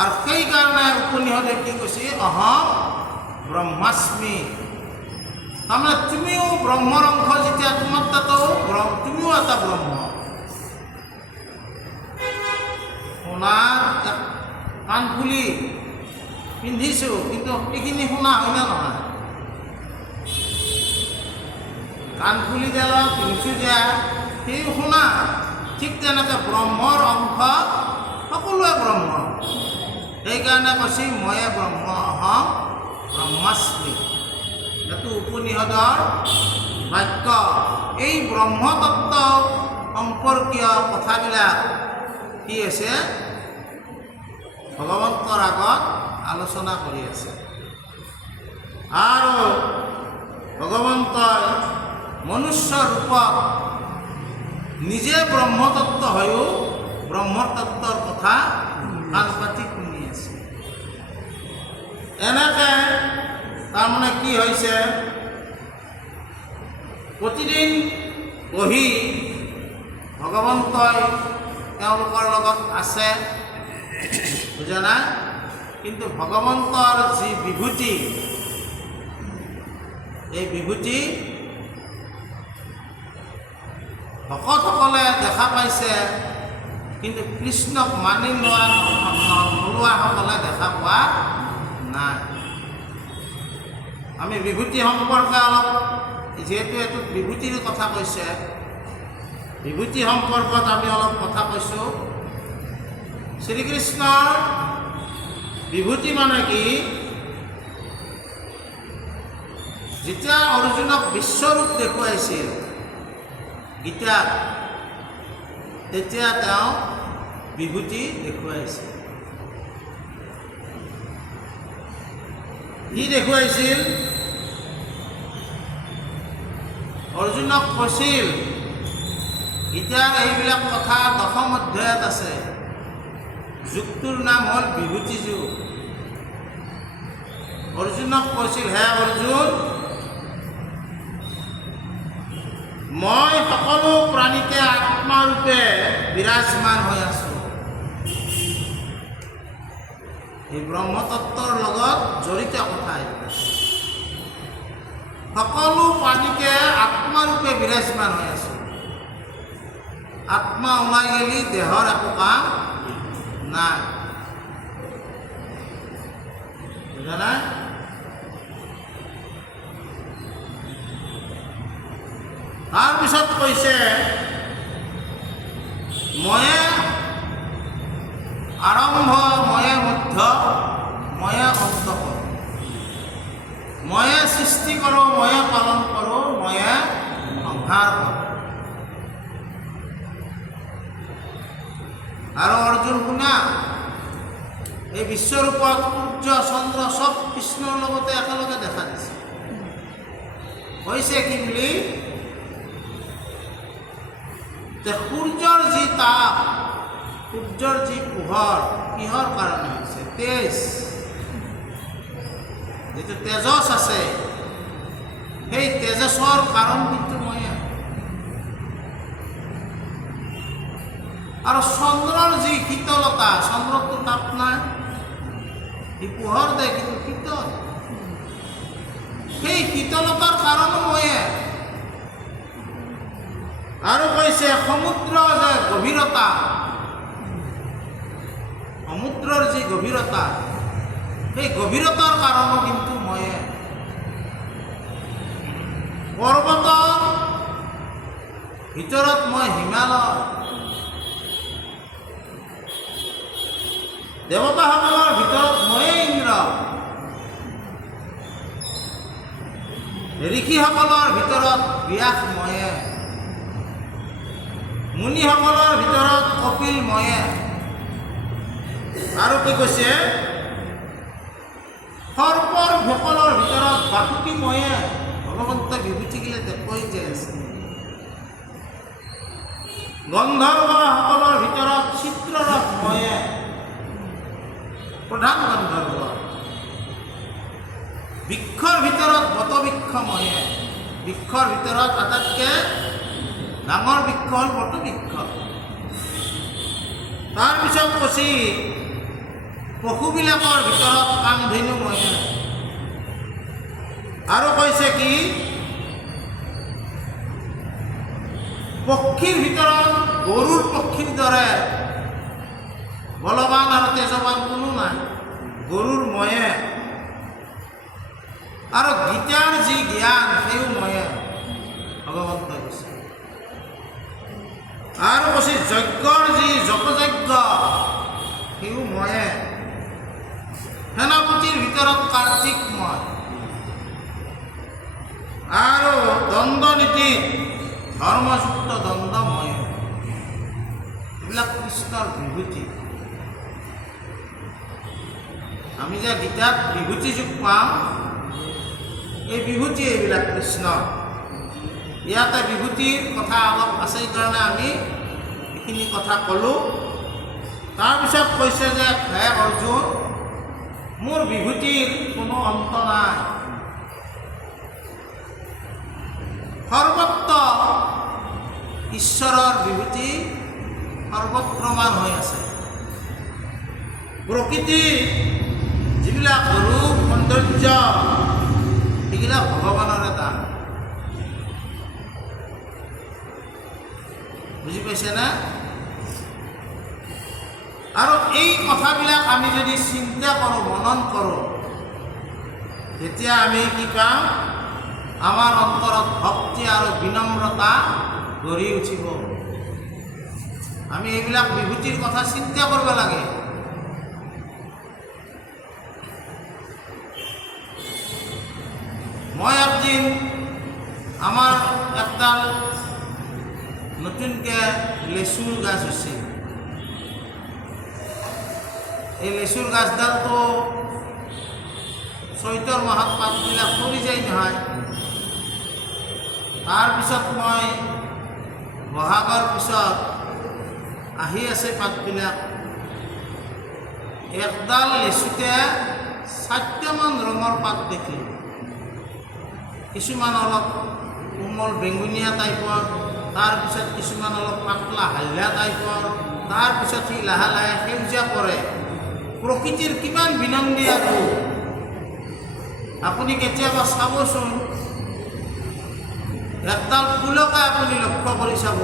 আৰু সেইকাৰণে উপনিষদে কি কৈছে? অহম ব্ৰহ্মাস্মি। তাৰমানে তুমিও ব্ৰহ্মৰ অংশ। যেতিয়া তোমাৰ তাতো তুমিও এটা ব্ৰহ্ম। সোণাৰ কাণফুলি পিন্ধিছোঁ, কিন্তু এইখিনি সোণা হয় নে নহয়? কাণফুলিডালত পিন্ধিছোঁ যে সেই সোণা। ঠিক তেনেকৈ ব্ৰহ্মৰ অংশ সকলোৱে ব্ৰহ্ম। সেইকাৰণে কৈছে ময়ে ব্ৰহ্ম, অহম ব্ৰহ্মাস্মি। এইটো উপনিষদৰ বাক্য। এই ব্ৰহ্মতত্ত্ব সম্পৰ্কীয় কথাবিলাক কি আছে? ভগৱন্তৰ আগত আলোচনা কৰি আছে। আৰু ভগৱন্তই মনুষ্য ৰূপত নিজে ব্ৰহ্মতত্ত্ব হৈও ব্ৰহ্মতত্ত্বৰ কথা কাণ পাতি শুনি আছে। এনেকৈ তাৰমানে কি হৈছে? প্ৰতিদিন বহি ভগৱন্তই তেওঁলোকৰ লগত আছে, বুজা নাই? কিন্তু ভগৱন্তৰ যি বিভূতি, এই বিভূতি ভকতসকলে দেখা পাইছে, কিন্তু কৃষ্ণক মানি নোলোৱাসকলে দেখা পোৱা নাই। আমি বিভূতি সম্পৰ্কে অলপ, যিহেতু এইটো বিভূতিৰ কথা কৈছে, বিভূতি সম্পৰ্কত আমি অলপ কথা কৈছোঁ। শ্ৰীকৃষ্ণৰ বিভূতি মানে কি? যেতিয়া অৰ্জুনক বিশ্বৰূপ দেখুৱাইছিল গীতাত, তেতিয়া তেওঁ বিভূতি দেখুৱাইছিল। কি দেখুৱাইছিল? অৰ্জুনক কৈছিল, গীতাৰ এইবিলাক কথা দশম অধ্যায়ত আছে। যুগটোৰ নাম হ'ল বিভূতি যুগ। অৰ্জুনক কৈছিল, হে অৰ্জুন, মই সকলো প্ৰাণীতে আত্মাৰূপে বিৰাজমান হৈ আছোঁ। এই ব্ৰহ্মতত্ত্বৰ লগত জড়িত কথা এইটো। সকলো প্ৰাণীতে আত্মাৰূপে বিৰাজমান হৈ আছোঁ। আত্মা ওলাই গেলি দেহৰ একো কাম নাই, বুজা নাই? তাৰপিছত কৈছে, ময়ে আৰম্ভ, ময়ে মধ্য, ময়ে অন্ত কৰোঁ। ময়ে সৃষ্টি কৰোঁ, ময়ে পালন কৰোঁ, ময়ে সংহাৰ কৰোঁ। আৰু অৰ্জুন শুনা, এই বিশ্বৰূপত সূৰ্য চন্দ্ৰ চব কৃষ্ণৰ লগতে একেলগে দেখা দিছে। হৈছে কি বুলি? যে সূৰ্যৰ যি তাপ, সূৰ্যৰ যি পোহৰ, কিহৰ কাৰণে হৈছে? তেজ। যিটো তেজস আছে, সেই তেজসৰ কাৰণ কিন্তু ময়ে। আৰু চন্দ্ৰৰ যি শীতলতা, চন্দ্ৰটো তাপ নাই, ই পোহৰ দিয়ে কিন্তু শীতল, সেই শীতলতাৰ কাৰণো ময়ে। আৰু কৈছে সমুদ্ৰ যে গভীৰতা, সমুদ্ৰৰ যি গভীৰতা, সেই গভীৰতাৰ কাৰণো কিন্তু ময়ে। পৰ্বতৰ ভিতৰত মই হিমালয়, দেৱতাসকলৰ ভিতৰত ময়ে ইন্দ্ৰ, ঋষিসকলৰ ভিতৰত ব্যাস ময়ে, মুনিসকলৰ ভিতৰত কপিল ময়ে। আৰু কি কৈছে সৰ্পৰ ভকলৰ ভিতৰত বাসুকি ময়ে। ভগৱন্ত বিভূতিগিলে দেখুৱাই যে আছে। গন্ধৰ্বসকলৰ ভিতৰত চিত্ৰৰথ ময়ে, প্ৰধান গন্ধৰ্ব। বৃক্ষৰ ভিতৰত বটবৃক্ষ ময়ে, বৃক্ষৰ ভিতৰত আটাইতকৈ ডাঙৰ বৃক্ষ হ'ল বটবৃক্ষ। তাৰপিছত কৈছি পশুবিলাকৰ ভিতৰত কামধেনু ময়ে। আৰু কৈছে কি পক্ষীৰ ভিতৰত গৰুৰ পক্ষীৰ দৰে বলৱান আৰু তেজৱান কোনো নাই, গৰুৰ ময়ে। আৰু গীতাৰ যি জ্ঞান সেইও ময়ে, ভগৱন্ত কৈছে। আৰু কৈছে যজ্ঞৰ যি যপযজ্ঞ সেইও ময়ে। সেনাপতিৰ ভিতৰত কাৰ্তিক মই। আৰু দণ্ডনীতিত ধৰ্মযুক্ত দণ্ড ময়ে। এইবিলাক কৃষ্ণৰ বিভূতি। আমি যে গীতাত বিভূতি যুগ পাওঁ, এই বিভূতি এইবিলাক কৃষ্ণ। ইয়াতে বিভূতিৰ কথা অলপ আছে কাৰণে আমি এইখিনি কথা ক'লোঁ। তাৰপিছত কৈছে যে হে অৰ্জুন, মোৰ বিভূতিৰ কোনো অন্ত নাই, সৰ্বত্ৰ ঈশ্বৰৰ বিভূতি সৰ্বত্ৰমান হৈ আছে। প্ৰকৃতি যিবিলাক ৰূপ সৌন্দৰ্য সেইবিলাক ভগৱানৰে দান। বুজি পাইছেনে? আৰু এই কথাবিলাক আমি যদি চিন্তা কৰোঁ, মনন কৰোঁ, তেতিয়া আমি কি পাম? আমাৰ অন্তৰত ভক্তি আৰু বিনম্ৰতা গঢ়ি উঠিব। আমি এইবিলাক বিভূতিৰ কথা চিন্তা কৰিব লাগে। মই একদিন আমাৰ একডাল নতুনকৈ লেচুৰ গাছ হৈছে। এই লেচুৰ গাছডালটো চৈতৰ মাহত পাতবিলাক সৰি যায় নহয়। তাৰপিছত মই বহাগৰ পিছত আহি আছে পাতবিলাক। একডাল লেচুতে 4টামান ৰঙৰ পাত দেখিলোঁ। কিছুমান অলপ কোমল বেঙুনীয়া টাইপৰ, তাৰপিছত কিছুমান অলপ পাতলা হালধীয়া টাইপৰ, তাৰপিছত সি লাহে লাহে সেউজীয়া পৰে। প্ৰকৃতিৰ কিমান বিনন্দীয়া ৰূপ আপুনি কেতিয়াবা চাবচোন। একডাল ফুলকে আপুনি লক্ষ্য কৰি চাব,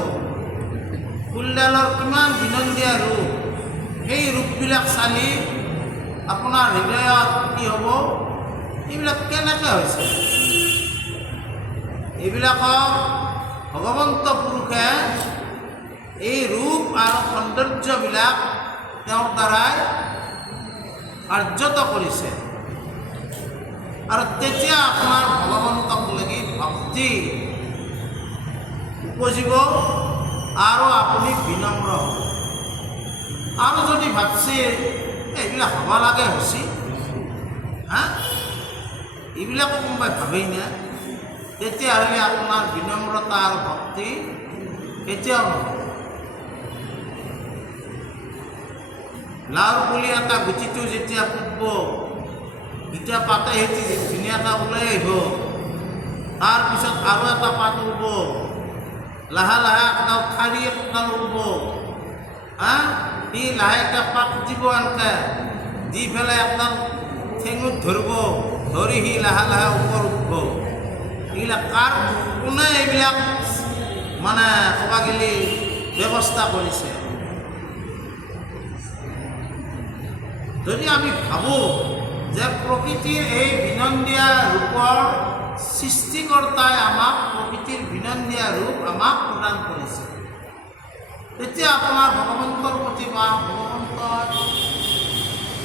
ফুলডালৰ কিমান বিনন্দীয়া ৰূপ। সেই ৰূপবিলাক চালি আপোনাৰ হৃদয়ত কি হ'ব? এইবিলাক কেনেকৈ হৈছে? এইবিলাকক ভগৱন্ত পুৰুষে এই ৰূপ আৰু সৌন্দৰ্যবিলাক তেওঁৰ দ্বাৰাই কাৰ্যত কৰিছে। আৰু তেতিয়া আপোনাৰ ভগৱন্তক লাগি ভক্তি উপজিব আৰু আপুনি বিনম্ৰ হ'ব। আৰু যদি ভাবছে এইবিলাক হ'ব লাগে হৈছে, এইবিলাকো কোনোবাই ভাবেই নে? তেতিয়াহ'লে আপোনাৰ বিনম্ৰতা আৰু ভক্তি কেতিয়াও নহয়। লাওৰ পুলি এটা গুটিটো যেতিয়া পুতব, যেতিয়া পাতে সেটি ধুনীয়াকৈ ওলাই আহিব, তাৰপিছত আৰু এটা পাত উঠিব, লাহে লাহে একডাল ঠাৰি একডাল উঠিব, সি লাহেকৈ পাক দিব এনেকৈ দি পেলাই একডাল ঠেঙত ধৰিব, ধৰি সি লাহে লাহে ওপৰত উঠিব। এইবিলাক কোনে এইবিলাক মানে ক'বাগিলি ব্যৱস্থা কৰিছে? যদি আমি ভাবোঁ যে প্ৰকৃতিৰ এই বিনন্দীয়া ৰূপৰ সৃষ্টিকৰ্তাই আমাক প্ৰকৃতিৰ বিনন্দীয়া ৰূপ আমাক প্ৰদান কৰিছে, তেতিয়া আপোনাৰ ভগৱন্তৰ প্ৰতি বা ভগৱন্তৰ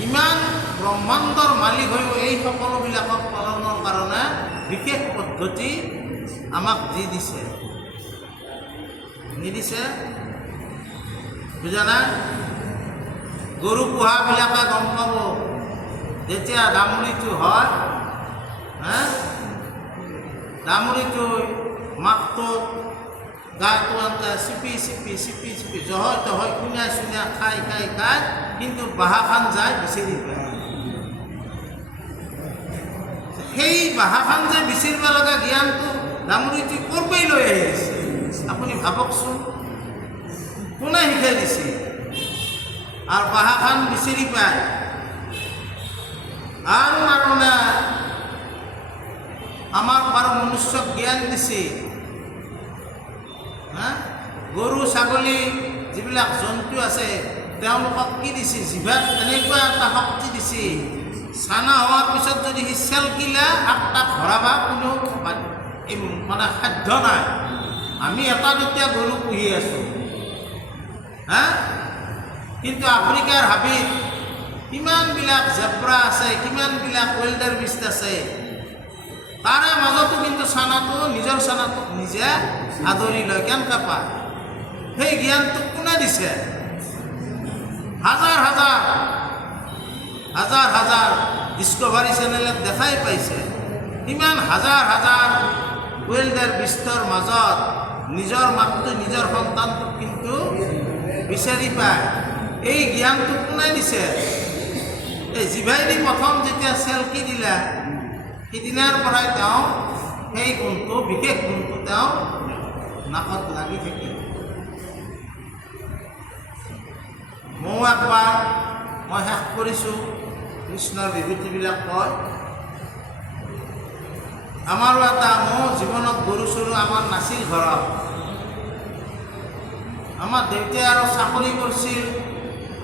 ইমান ব্ৰহ্মাণ্ডৰ মালিক হৈ এই সকলোবিলাকক পালনৰ কাৰণে বিশেষ পদ্ধতি আমাক দি দিছে, নিদিছে? বুজা নাই? গৰু পোহাবিলাকে গম পাব, যেতিয়া দামুৰিটো হয়, দামুৰিটো মাকটো গাটো এনেকৈ চিপি চিপি চিপি চিপি জহয় তহয় কুনিয়াই চুনিয়াই খাই খাই খাই কিন্তু বাঁহাখান যায় বিচাৰি পায়। সেই বাঁহাখান যে বিচাৰিব লগা জ্ঞানটো দামুৰিটো ক'ৰপৰাই লৈ আহিছে আপুনি ভাবকচোন। কোনে শিকাই দিছে? আৰু বাঁহাখান বিচাৰি পায় আৰু মানে আমাক বাৰু মনুষ্যক জ্ঞান দিছে। গৰু ছাগলী যিবিলাক জন্তু আছে তেওঁলোকক কি দিছে? জিভাত এনেকুৱা এটা শক্তি দিছে, চানা হোৱাৰ পিছত যদি সি চেলকিলে তাক ভৰাবা কোনো মানে সাধ্য নাই। আমি এটা দুটা গৰু পুহি আছোঁ, কিন্তু আফ্ৰিকাৰ হাবিত কিমানবিলাক জেব্ৰা আছে, কিমানবিলাক ৱেল্ডাৰ বিষ্ট আছে, তাৰে মাজতো কিন্তু চানাটো নিজৰ চানাটোক নিজে আদৰি লয়। কেনেকৈ পায়? সেই জ্ঞানটো কোনে দিছে? হাজাৰ হাজাৰ হাজাৰ হাজাৰ ডিস্কভাৰী চেনেলত দেখাই পাইছে কিমান হাজাৰ হাজাৰ ৱেল্ডাৰ বিষ্টৰ মাজত নিজৰ মাকটো নিজৰ সন্তানটোক কিন্তু বিচাৰি পায়। এই জ্ঞানটো কোনে দিছে? এই জিভাইদি প্ৰথম যেতিয়া চেলকি দিলে সিদিনাৰ পৰাই তেওঁ সেই গুণটো, বিশেষ গুণটো তেওঁ নাকত লাগি থাকিল। ময়ো একবাৰ মই শেষ কৰিছোঁ, কৃষ্ণৰ বিভূতিবিলাক কয়। আমাৰো এটা মোৰ জীৱনত গৰু চৰু আমাৰ নাছিল ঘৰত। আমাৰ দেউতাই আৰু চাকৰি কৰিছিল,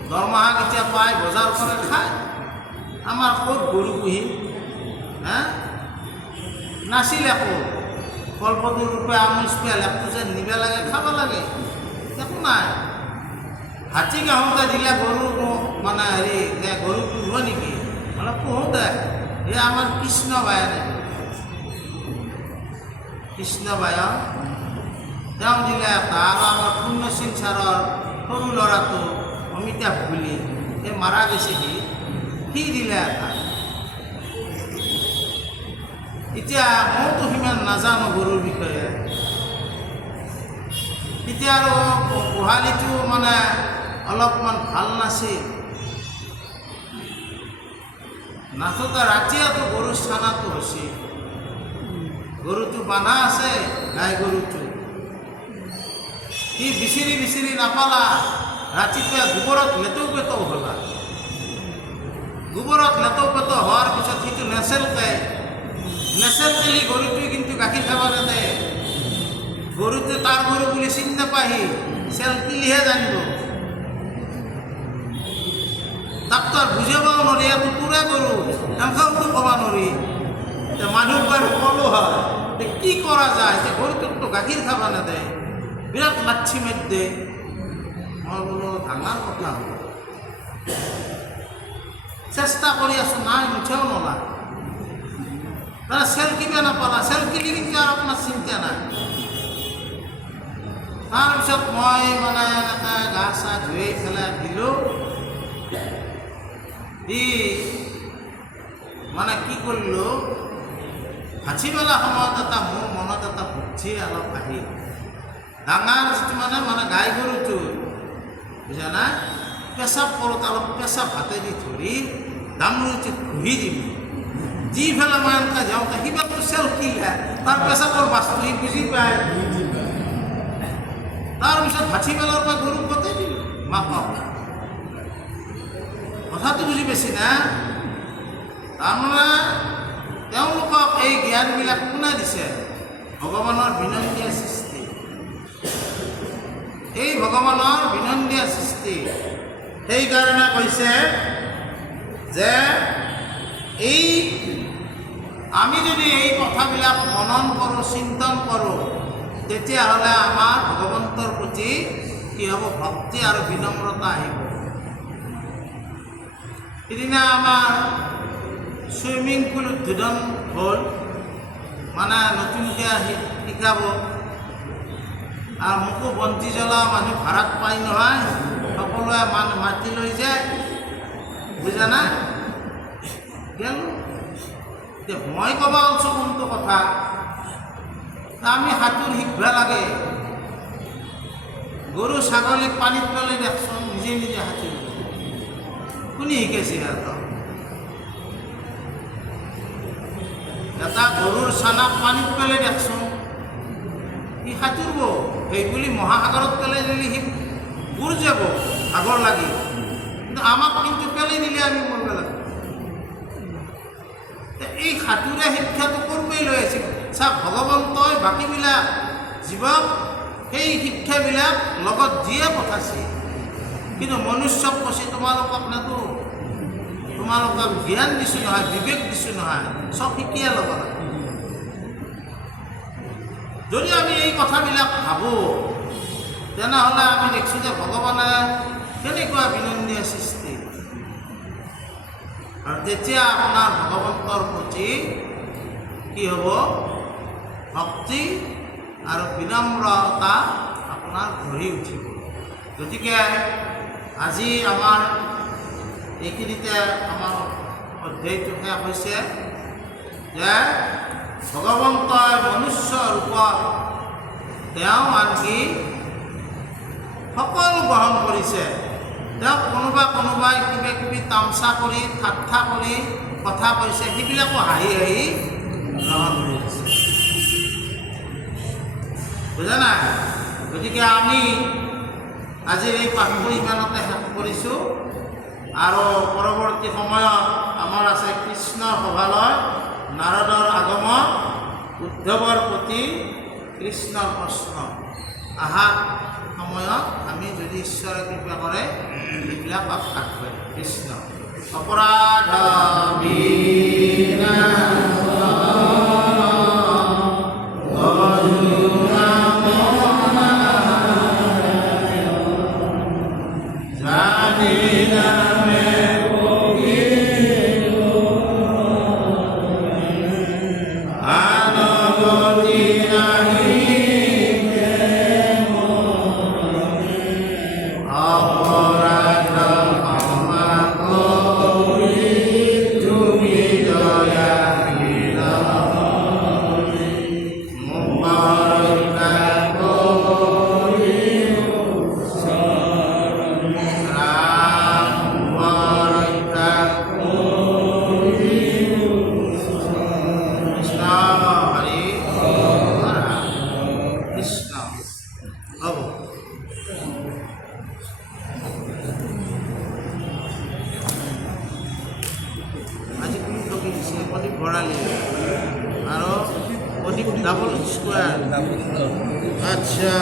দৰমহা কেতিয়া পায় বজাৰ কৰে খায়। আমাৰ ক'ত গৰু পুহিম? নাছিল একো। কল্পটোৰ ৰূপে আমুজ পেল একটো যে নিব লাগে, খাব লাগে, একো নাই। হাতী গাহোঁতে দিলে গৰু মানে হেৰি যে গৰু পুহিব নেকি? মানে পোহোঁতে এই আমাৰ কৃষ্ণ বায়া নেকি? কৃষ্ণ বায়া তেওঁ দিলে এটা। আৰু আমাৰ পুণ্যসিং ছাৰৰ সৰু ল'ৰাটো অমিতাভ বুলি এই মাৰা গৈছে, সি দিলে এটা। এতিয়া মইতো সিমান নাজানো গৰুৰ বিষয়ে। এতিয়া আৰু গোহালিটো মানে অলপমান ভাল নাছিল, নাথোতে ৰাতিয়েতো গৰুৰ চানাটো হৈছে। গৰুটো বান্ধা আছে, গাই গৰুটো সি বিচাৰি বিচাৰি নাপালা। ৰাতিপুৱা গোবৰত লেতৌ পেতৌ হ'লা। গোবৰত লেতৌ পেতৌ হোৱাৰ পিছত সিটো নেচেলকেলি গৰুটোৱে কিন্তু গাখীৰ খাব নেদে। গৰুটো তাৰ গৰু বুলি চিনি নাপাহি, চেলকিলিহে জানিব। তাক তো আৰ বুঝাবও নৰি, এত তোৰে গৰু এনেকাওতো ক'ব নৰি। মানুহ বাৰু ক'লো হয়, কি কৰা যায়? গৰুটোকতো গাখীৰ খাব নেদে, বিৰাট লাচ্ছি মাৰি দে। মই বোলো ডাঙৰ কথা হ'ব, চেষ্টা কৰি আছোঁ, নাই মুঠেও নলা। চেলকিব নাপালা, চেলকিলি কিন্তু আৰু আপোনাৰ চিন্তা নাই। তাৰপিছত মই মানে এনেকৈ গা চা ধুই পেলাই দিলোঁ। দি মানে কি কৰিলোঁ, ভাজিবেলা সময়ত এটা মোৰ মনত এটা বুদ্ধি অলপ আহিল। ডাঙৰ যিটো মানে গাই গৰুটো বুজা নাই, পেচাব কৰোঁতে অলপ পেচাব হাতেদি ধৰি দামৰুটো ঘঁহি দিম। যি ফেলে মই এনেকৈ যাওঁতে সিবাৰটো চেলকিলে, তাৰ পেচাবৰ বাছটো সি বুজি পায়। তাৰপিছত ভাজিবেলাৰ পৰা গৰুক গতাই দিলোঁ। মাকক কথাটো বুজি পাইছে না? তাৰমানে তেওঁলোকক এই জ্ঞানবিলাক কোনে দিছে? ভগৱানৰ বিনন্দীয়া সৃষ্টি। এই ভগৱানৰ বিনন্দীয়া সৃষ্টি। সেইকাৰণে কৈছে যে এই আমি যদি এই কথাবিলাক মনন কৰোঁ, চিন্তন কৰোঁ, তেতিয়াহ'লে আমাৰ ভগৱন্তৰ প্ৰতি কি হ'ব? ভক্তি আৰু বিনম্ৰতা আহিব। সিদিনা আমাৰ চুইমিং পুল উদ্বোধন হ'ল, মানে নতুনকৈ শিকাব। আৰু মোকো বন্তি জ্বলা মানুহ ভাড়াত পাই নহয়, সকলোৱে মাতি লৈ যায়, বুজা নাই? গেলোঁ মই ক'ব ওলছোঁ কোনটো কথা, আমি সাঁতোৰ শিকিব লাগে। গৰু ছাগলীক পানীত পেলাই দেখোন, নিজে নিজে সাঁতুৰিব। কোনে শিকাইছে সিহঁতক? এটা গৰুৰ চানাক পানীত পেলাই দেখোন, সি সাঁতুৰিব। সেই বুলি মহাসাগৰত পেলাই দিলে সি বুৰ যাব ভাগৰ লাগি, কিন্তু আমাক কিন্তু পেলাই দিলে আমি মৰিব লাগিব। এই সাঁতোৰা শিক্ষাটো ক'ৰপৰাই লৈ আছিল? চাওক, ভগৱন্তই বাকীবিলাক জীৱক সেই শিক্ষাবিলাক লগত দিয়ে পঠাইছে, কিন্তু মনুষ্যক কৈছে তোমালোকক নেদো, তোমালোকক জ্ঞান দিছোঁ নহয়, বিবেক দিছোঁ নহয়, চব শিকিয়ে ল'ব লাগে। যদি আমি এই কথাবিলাক ভাবোঁ, তেনেহ'লে আমি দেখিছোঁ যে ভগৱানে কেনেকুৱা বিনন্দীয়া সৃষ্টি। আৰু তেতিয়া আপোনাৰ ভগৱন্তৰ প্ৰতি কি হ'ব? ভক্তি আৰু বিনম্ৰতা আপোনাৰ গঢ়ি উঠিব। গতিকে আজি আমাৰ এইখিনিতে আমাৰ অধ্যায়টো শেষ হৈছে যে ভগৱন্তই মনুষ্য ৰূপত তেওঁ আনকি সকলো গ্ৰহণ কৰিছে। তেওঁক কোনোবাই কিবা কিবি তামচা কৰি ঠাট্টা কৰি কথা কৈছে, সেইবিলাকো হাঁহি হাঁহি গ্ৰহণ কৰিছে, বুজা নাই? গতিকে আমি আজিৰ এই পাঠটো ইমানতে শেষ কৰিছোঁ। আৰু পৰৱৰ্তী সময়ত আমাৰ আছে কৃষ্ণৰ সভালৈ নাৰদৰ আগমন, উদ্ধৱৰ প্ৰতি কৃষ্ণৰ প্ৰশ্ন। অহা সময়ত আমি যদি ঈশ্বৰে কৃপা কৰে এইবিলাক পাঠ কৰিম। কৃষ্ণ অপৰাধ ডাবল স্কোয়াৰ। আচ্ছা